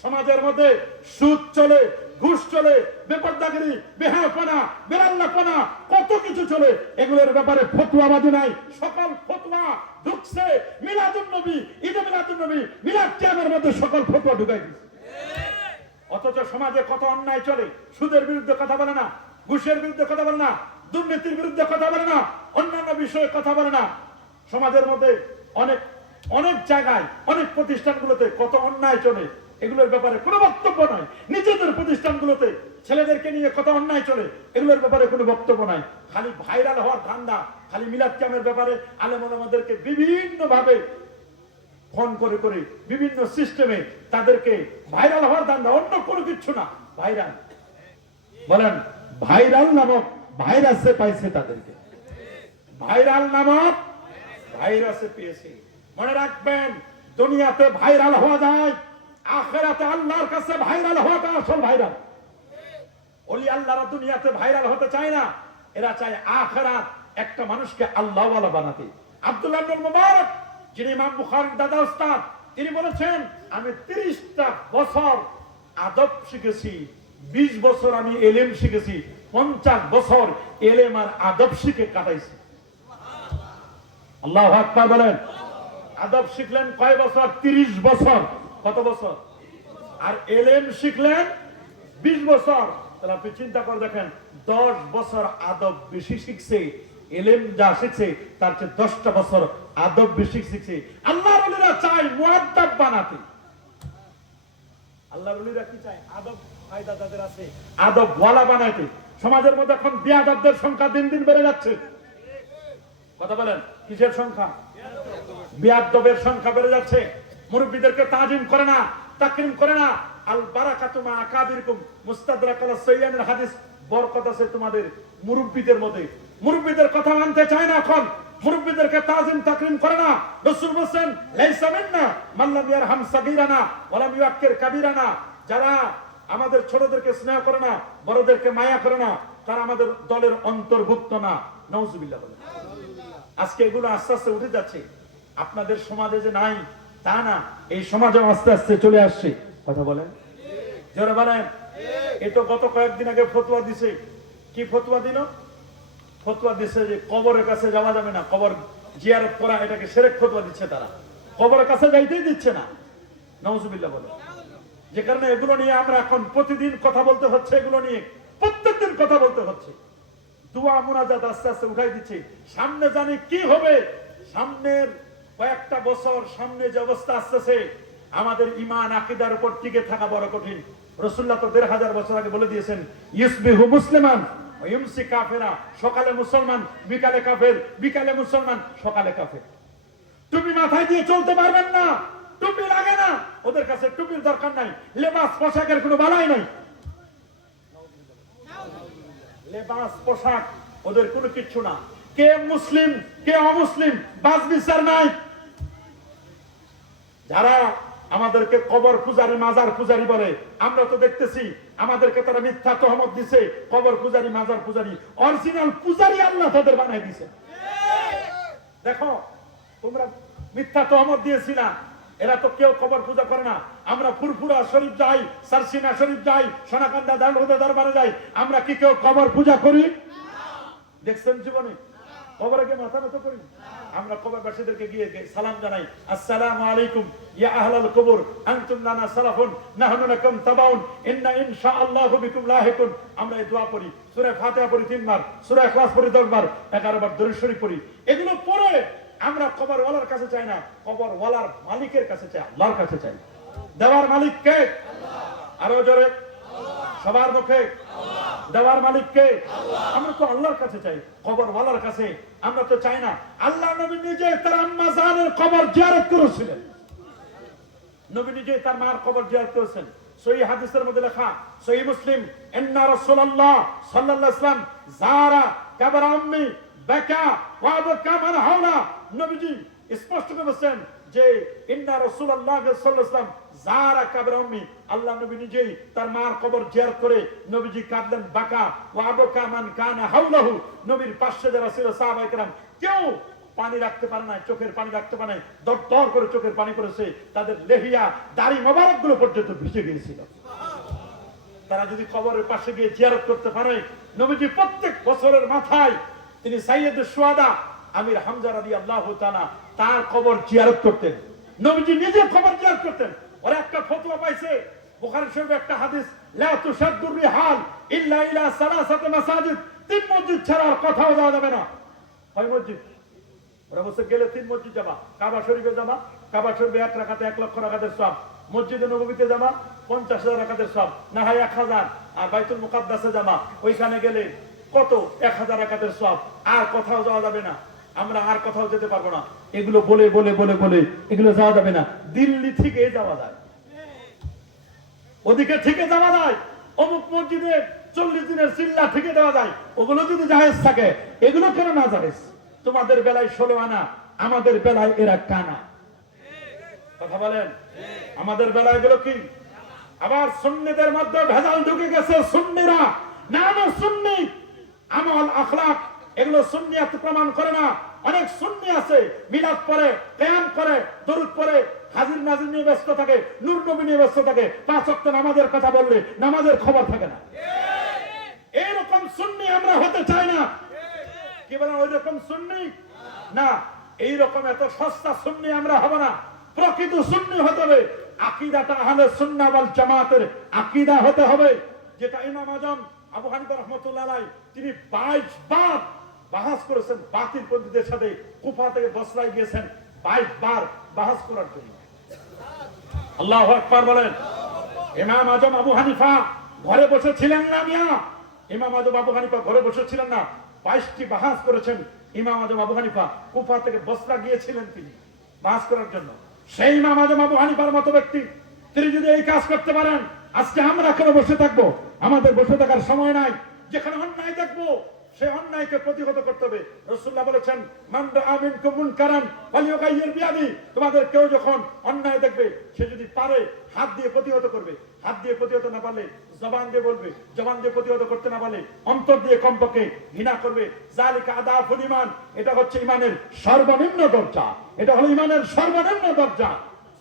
সমাজের মধ্যে সুদ চলে, ঘুষ চলে, বেপরদাগিরি, বেহায়াপনা, বেরাল্লাপনা, কত কিছু চলে। এগুলোর ব্যাপারে ফতোয়াবাদী নাই। সকল ফতোয়া ঢুকছে মিলাদুন নবী, ঈদে মিলাদুন নবী, মিলাদ কিয়ামের মধ্যে সকল ফতোয়া ঢুকাই দিচ্ছে। অথচ সমাজে কত অন্যায় চলে। সুদের বিরুদ্ধে কথা বলে না, ঘুষের বিরুদ্ধে কথা বলে না, দুর্নীতির বিরুদ্ধে কথা বলে না, অন্যান্য বিষয়ে কথা বলে না। সমাজের মধ্যে অনেক জায়গায়, অনেক প্রতিষ্ঠানগুলোতে কত অন্যায় চলে, এগুলোর ব্যাপারে কোনো বক্তব্য নাই। নিজেদের প্রতিষ্ঠানগুলোতে ছেলেদেরকে নিয়ে কত অন্যায় চলে, এগুলোর ব্যাপারে কোনো বক্তব্য নাই। খালি ভাইরাল হওয়ার ধান্দা, খালি মিলাদ কিয়ামের ব্যাপারে আলেম ওলামাদেরকে বিভিন্ন ভাবে ফোন করে করে বিভিন্ন সিস্টেমে তাদেরকে ভাইরাল হওয়ার ধান্দা, অন্য কোনো কিছু না। ভাইরাল বলেন, ভাইরাল নামক ভাইরাসে পাইছে তাদেরকে, ভাইরাল নামক ভাইরাসে পেয়েছে। মনে রাখবেন, দুনিয়াতে ভাইরাল হওয়া যায়, আখিরাতে আল্লাহর কাছে ভাইরাল হওয়াটা আসল ভাইরাল। ওলি আল্লাহরা দুনিয়াতে ভাইরাল হতে চায় না, এরা চায় আখিরাত একটা মানুষকে আল্লাহ ওয়ালা বানাতে। আব্দুল্লাহ ইবনে মুবারক, যিনি ইমাম বুখারীর দাদা উস্তাদ, তিনি বলেছেন, আমি 30টা বছর আদব শিখেছি, 20 বছর আমি ইলম শিখেছি, 50 বছর ইলম আর আদব শিখে কাটাইছি। আল্লাহু আকবার বলেন। আদব শিখলেন কয় বছর? 30 বছর। কত বছর? আর ইলম শিখলেন 20 বছর। তাহলে আপনি চিন্তা করে দেখেন, 10 বছর আদব বেশি শিখছে, ইলম যা শিখছে তার চেয়ে 10টা বছর আদব বেশি শিখছে। আল্লাহর ওলিরা চায় মুআদ্দাব বানাতে। আল্লাহর ওলিরা কি চায়? আদব কায়দা যাদের আছে আদব ওয়ালা বানাইতে। সমাজের মধ্যে এখন বেয়াদবদের সংখ্যা দিন দিন বেড়ে যাচ্ছে। কথা বলেন, কিসের সংখ্যা? বেয়াদবের সংখ্যা বেড়ে যাচ্ছে। মুরব্বিদেরকে তাজিম করে না, তাকরিম করে না। আল বারাকাতু মা আকাবিরকুম, মুস্তাদরাক আলা সাইয়ানিল হাদিস, বরকত আছে তোমাদের মুরব্বিদের মধ্যে। মুরব্বিদের কথা মানতে চায় না এখন, মুরব্বিদেরকে তাজিম তাকরিম করে না। রাসূল বলেন, লাইসা মিন্না মান লাম ইয়ারহাম সাগীরানা ওয়া লাম ইউআক্কির কাবীরানা, যারা আমাদের ছোটদেরকে স্নেহ করে না, বড়দেরকে মায়া করে না, তারা আমাদের দলের অন্তর্ভুক্ত না। নাউজুবিল্লাহ বলেন। আজকে এগুলো আস্তে আস্তে উঠে যাচ্ছে। আপনাদের সমাজে যে নাই তা না, এই সমাজে আস্তে আস্তে চলে আসছে। কথা বলেন, যারা বলেন। এ তো গত কয়েকদিন আগে ফতোয়া দিছে। কি ফতোয়া দিল? ফতোয়া দিছে যে কবরের কাছে যাওয়া যাবে না, কবর জিয়ারত করা এটাকে শিরক ফতোয়া দিচ্ছে তারা। কবরের কাছে যাইতেই দিচ্ছে না। নাউজুবিল্লাহ বলেন। যে কারণে এগুলো নিয়ে আমরা এখন প্রতিদিন কথা বলতে হচ্ছে, এগুলো নিয়ে প্রত্যেকদিন কথা বলতে হচ্ছে। দোয়া মুনাজাত আস্তে আস্তে উঠাই দিচ্ছে। সামনে জানি কি হবে, সামনের কয়েকটা বছর সামনে যে অবস্থা আসতেছে, আমাদের ঈমান আকীদার উপর টিকে থাকা বড় কঠিন। রাসূলুল্লাহ তো ১৫০০ বছর আগে বলে দিয়েছেন, ইউসবিহু মুসলিমান ওয়া ইউমসি কাফিরা। সকালে মুসলমান, বিকালে কাফের, বিকালে মুসলমান, সকালে কাফের। টুপি মাথায় দিয়ে চলতে পারবেন না, টুপি লাগে না, ওদের কাছে টুপির দরকার নাই। লেবাস পোশাকের কোনো বালাই নাই। লেবাস পোশাক ওদের কোনো কিচ্ছু না। কে মুসলিম কে অমুসলিম বাস বিচার নাই। যারা আমাদেরকে কবর পূজারী, মাজার পূজারী বলে, আমরা তো দেখতেছি আমাদেরকে তারা মিথ্যা তহমত দিছে। কবর পূজারী, মাজার পূজারী, অরিজিনাল পূজারী আল্লাহ তাদের বানাই দিছে। দেখো, তোমরা মিথ্যা তহমত দিয়েছিলা, এরা তো কেউ কবর পূজা করে না। আমরা ফুরফুরা শরীফ যাই, সারসিনা শরীফ যাই, সোনাকান্দা দারুদা দরবারে যাই, আমরা কি কেউ কবর পূজা করি? দেখছেন জীবনে কবরে গিয়ে মাথা নত করি? আমরা কবরবাসীদেরকে গিয়ে সালাম জানাই, আসসালামু আলাইকুম ইয়া আহলাল কবর আনতুম লানা সালাফুন নাহনু লাকুম তাবাউন ইন্না ইনশাআল্লাহু বিকুম লাহিকুন। আমরা এই দোয়া পড়ি, সূরা ফাতিহা পড়ি 3 বার, সূরা ইখলাস পড়ি 10 বার, 11 বার দরুদ শরীফ পড়ি। এগুলো পড়ে আমরা কবরওয়ালার কাছে চাই না, কবরওয়ালার মালিকের কাছে চাই, আল্লাহর কাছে চাই। দেওয়ার মালিক কে? আরো জোরে, সবার মুখে, দেওয়ার মালিক কে? আমরা তো আল্লাহর কাছে চাই, কবরওয়ালার কাছে আমরা তো চাই না। আল্লাহ নবী নিজে তার আম্মা জানের কবর জিয়ারত করেছিলেন। নবী নিজে তার মার কবর জিয়ারত করেছেন। সহিহ হাদিসের মধ্যে লেখা, সহিহ মুসলিম, ইন্না রাসূলুল্লাহ সাল্লাল্লাহু আলাইহি ওয়াসাল্লাম যারা কবর আম্মি বাকা ওয়া বাকা মান হাওলা। নবীজি স্পষ্ট করে বলেছেন যে ইন্না রাসূলুল্লাহ সাল্লাল্লাহু আলাইহি ওয়াসাল্লাম যারা কবর আম্মি, আল্লাহ নবী নিজেই তার মার কবর জিয়ারত করে নবীজি কাঁদলেন। বাকা ওয়া বাকা মান কানা হাওলাহু, নবীর পাশে যারা ছিল সাহাবায়ে কেরাম কেউ পানি রাখতে পারে না, চোখের পানি রাখতে পারে না, দর করে চোখের পানি করেছে। তাদের লেহিয়া দাড়ি মোবারক গুলো পর্যন্ত ভিজে গিয়েছিল। তারা যদি কবরের পাশে গিয়ে জিয়ারত করতে পারে, নবীজি প্রত্যেক বছরের মাথায় তিনি সাইয়্যিদুশ শুহাদা আমির হামজা রাদিয়াল্লাহু তাআলা তার কবর জিয়ারত করতেন। নবীজি নিজে কবর জিয়ারত করতেন। ওরা একটা ফতোয়া পাইছে, বুখারী শরীফে একটা হাদিস, লা তুশাদ্দুর রিহাল ইল্লা ইলা সালাসাতি মাসাজিদ। 3 মসজিদ ছাড়া আর কোথাও যাওয়া যাবে না। হয় মসজিদ? ওরা বলছে গেলে 3 মসজিদ যাবা। কাবা শরীফে যাবা, কাবা শরীফে 1 রাকাতে 1 লক্ষ রাকাতের সওয়াব। মসজিদে নববীতে যাবা 50,000 রাকাতের সওয়াব, না হয় 1000। আর বাইতুল মুকাদ্দাসে যাবা, ওইখানে গেলে কত 1000 রাকাতের সওয়াব। আর কোথাও যাওয়া যাবে না, আমরা আর কোথাও যেতে পারবো না। এগুলো বলে বলে বলে বলে এগুলো যাওয়া যাবে না। দিল্লি থেকে যাওয়া যায়, ওদিকে থেকে যাওয়া যায়, অমুক মসজিদে 40 দিনের চিল্লা থেকে দেওয়া যায়। ওগুলো যদি জায়েজ থাকে, এগুলো কেন না জায়েজ? তোমাদের বেলায় 16 আনা, আমাদের বেলায় এরা কানা। কথা বলেন, আমাদের বেলায় এগুলো কি? আবার সুন্নিদের মধ্যে ভেজাল ঢুকে গেছে। সুন্নিরা নাম সুন্নি, আমল আখলাক এগুলো সুন্নিয়াত প্রমাণ করে না। অনেক সুন্নি আছে মিলাদ পড়ে, কিয়াম করে, দরুদ পড়ে, হাজির নাজির নিয়ে ব্যস্ত থাকে, নূর নবী নিয়ে ব্যস্ত থাকে। 5 ওয়াক্ত নামাজের কথা বললে নামাজের খবর থাকে না। এইরকম সুন্নি আমরা হতে চাই না। কি বলেন, ওই রকম সুন্নি না, এইরকম এত সস্তা সুন্নি আমরা হব না। প্রকৃত সুন্নি হতে হবে। আকীদাটা আহলে সুন্নাহ ওয়াল জামাতের আকীদা হতে হবে, যেটা ইমাম আজম আবু হানিফা রাহমাতুল্লাহ আলাইহি তিনি 22 বার বাহাস করেছেন বাতিলপন্থীদের সাথে। কুফা থেকে বসরায় গিয়েছেন 22 বার বাহাস করার জন্য। আল্লাহু আকবার বলেন। ইমাম আজম আবু হানিফা ঘরে বসেছিলেন না মিয়া। ইমাম আজম আবু হানিফা ঘরে বসেছিলেন না, 22টি বাহাস করেছেন। ইমাম আজম আবু হানিফা কুফা থেকে বসরা গিয়েছিলেন তিনি বাহাস করার জন্য। সেই ইমাম আজম আবু হানিফার মতো ব্যক্তি তিনি যদি এই কাজ করতে পারেন, আজকে আমরা কেন বসে থাকবো? আমাদের বসে থাকার সময় নাই। যেখানে অন্যায় দেখবো সে অন্যায়কে প্রতিহত করতে হবে। রাসূলুল্লাহ বলেছেন, মান রাআ মিনকুম মুনকারান ফালিয়ুগাইয়ির বিয়াদি, তোমাদের কেউ যখন অন্যায় দেখবে সে যদি পারে হাত দিয়ে প্রতিহত করবে, হাত দিয়ে প্রতিহত না পারলে জবান দিয়ে বলবে, জবান দিয়ে প্রতিহত করতে না পারলে অন্তর দিয়ে কমপক্ষে ঘৃণা করবে। যালিকা আদাফুল ঈমান, এটা হচ্ছে ঈমানের সর্বনিম্ন দরজা, এটা হলো ঈমানের সর্বনিম্ন দরজা।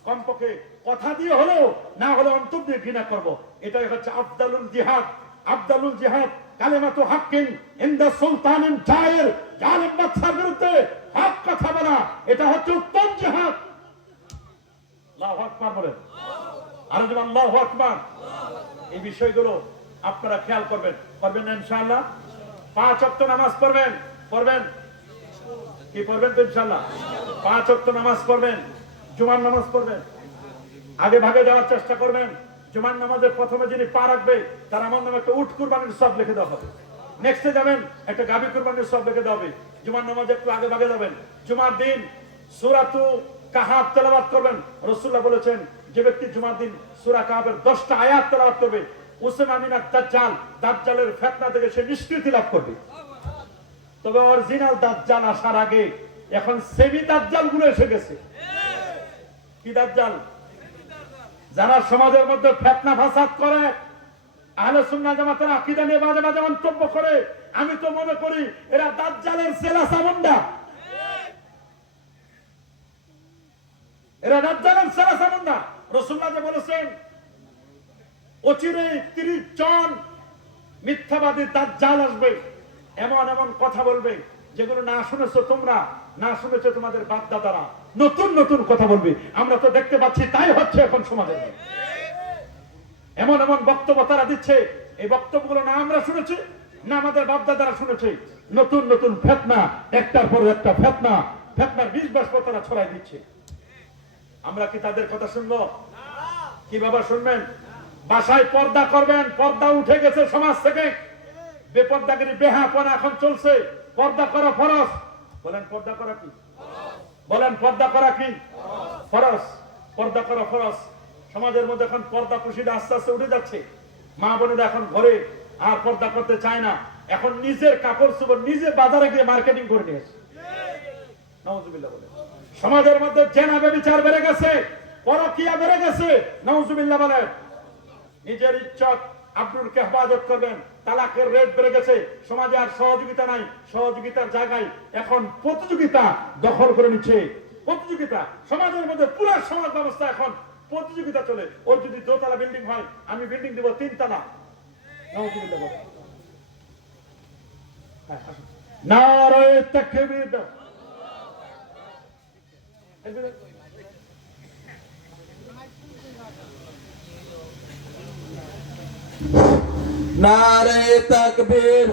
কমপক্ষে কথা দিয়ে হলেও না হলে অন্তর দিয়ে ঘৃণা করব, এটাই হচ্ছে আফদালুল জিহাদ। আফদালুল জিহাদ কালেমাতু হাক্কিন ইনদা সুলতানিন জায়ের, জালেম বাদশার বিরুদ্ধে হক কথা বলা, এটা হচ্ছে উত্তম জিহাদ। আল্লাহু আকবার বলেন, আর যেমন আল্লাহু আকবার। এই বিষয়গুলো আপনারা খেয়াল করবেন, করবেন না ইনশাআল্লাহ? 5 ওয়াক্ত নামাজ পড়বেন, পড়বেন কি পড়বেন তো ইনশাআল্লাহ? 5 ওয়াক্ত নামাজ পড়বেন, জুমার নামাজ পড়বেন, আগে ভাগে যাওয়ার চেষ্টা করবেন। জুমার নামাজের প্রথমে যিনি পা রাখবে তার আমার নামে একটা উট কুরবানির সব লিখে দেওয়া হবে। নেক্সটে যাবেন একটা গাভী কুরবানির সব লিখে দেওয়া হবে। জুমার নামাজে একটু আগে ভাগে যাবেন। জুমার দিন সূরাতু কাহাফ তেলাওয়াত করবেন। রাসূলুল্লাহ বলেছেন, যে ব্যক্তি জুমার দিন সূরা কাহাফের 10টা আয়াত তেলাওয়াত করবে, উসমা মিনাত দাজ্জাল, দাজ্জালের ফিতনা থেকে সে নিষ্কৃতি লাভ করবে। তবে অরিজিনাল দাজ্জাল আসার আগে এখন সেমি দাজ্জাল গুলো এসে গেছে। কি দাজ্জাল? যারা সমাজের মধ্যে ফিতনা ফাসাদ করে, আহলে সুন্নাহ জামাতের আকীদা নিয়ে বাজে বাজে মন্তব্য করে, আমি তো মনে করি এরা দাজ্জালের সেলা সামুন্ডা। এরা দাজ্জালের সেলা সামুন্ডা। রাসূলুল্লাহ যে বলেছেন, অচিরে 30 জন মিথ্যাবাদী দাজ্জাল আসবে, এমন এমন কথা বলবে যেগুলো না শুনেছো তোমরা, না শুনেছো তোমাদের বাপ দাদারা, নতুন নতুন কথা বলবে। আমরা তো দেখতে পাচ্ছি তাই হচ্ছে এখন সমাজে। এমন এমন বক্তব্য তারা দিচ্ছে, এই বক্তব্যগুলো না আমরা শুনেছি, না আমাদের বাপ দাদারা শুনেছে। নতুন নতুন ফিতনা, একটার পর একটা ফিতনা, ফিতনার বিষ বাষ্প তারা ছড়াই দিচ্ছে। আমরা কি তাদের কথা শুনবো? কিভাবে শুনবেন? বাসায় পর্দা করবেন, পর্দা উঠে গেছে সমাজ থেকে। বেপর্দাগিরি বেহাপনা এখন চলছে। পর্দা করা ফরজ। বলেন পর্দা করা কি? বলেন পর্দা করা কি? ফরজ। পর্দা করা ফরজ। সমাজের মধ্যে এখন পর্দা প্রসিদ্ধ আস্তে আস্তে উঠে যাচ্ছে। মা বোনেরা এখন ঘরে আর পর্দা করতে চায় না, এখন নিজের কাপড় চোপড় নিজে বাজারে গিয়ে মার্কেটিং করে নিয়ে আসে। নাউজুবিল্লাহ বলে। সমাজের মধ্যে জেনা ব্যভিচার বেড়ে গেছে, পরকীয়া বেড়ে গেছে। নাউজুবিল্লাহ বলেন। নিজের ইজ্জত আব্রুরকে হেফাজত করবেন। তালাকের রেট বেড়ে গেছে, সমাজে আর সহযোগিতা নাই। সহযোগিতার জায়গায় এখন প্রতিযোগিতা দখল করে নিচ্ছে। প্রতিযোগিতা সমাজের মধ্যে, পুরো সমাজ ব্যবস্থা এখন প্রতিযোগিতা চলে। ওর যদি 2 তলা বিল্ডিং হয়, আমি বিল্ডিং দিব 3 তলা। নারায়ে তাকবীর দাও। নারে তাকবীর।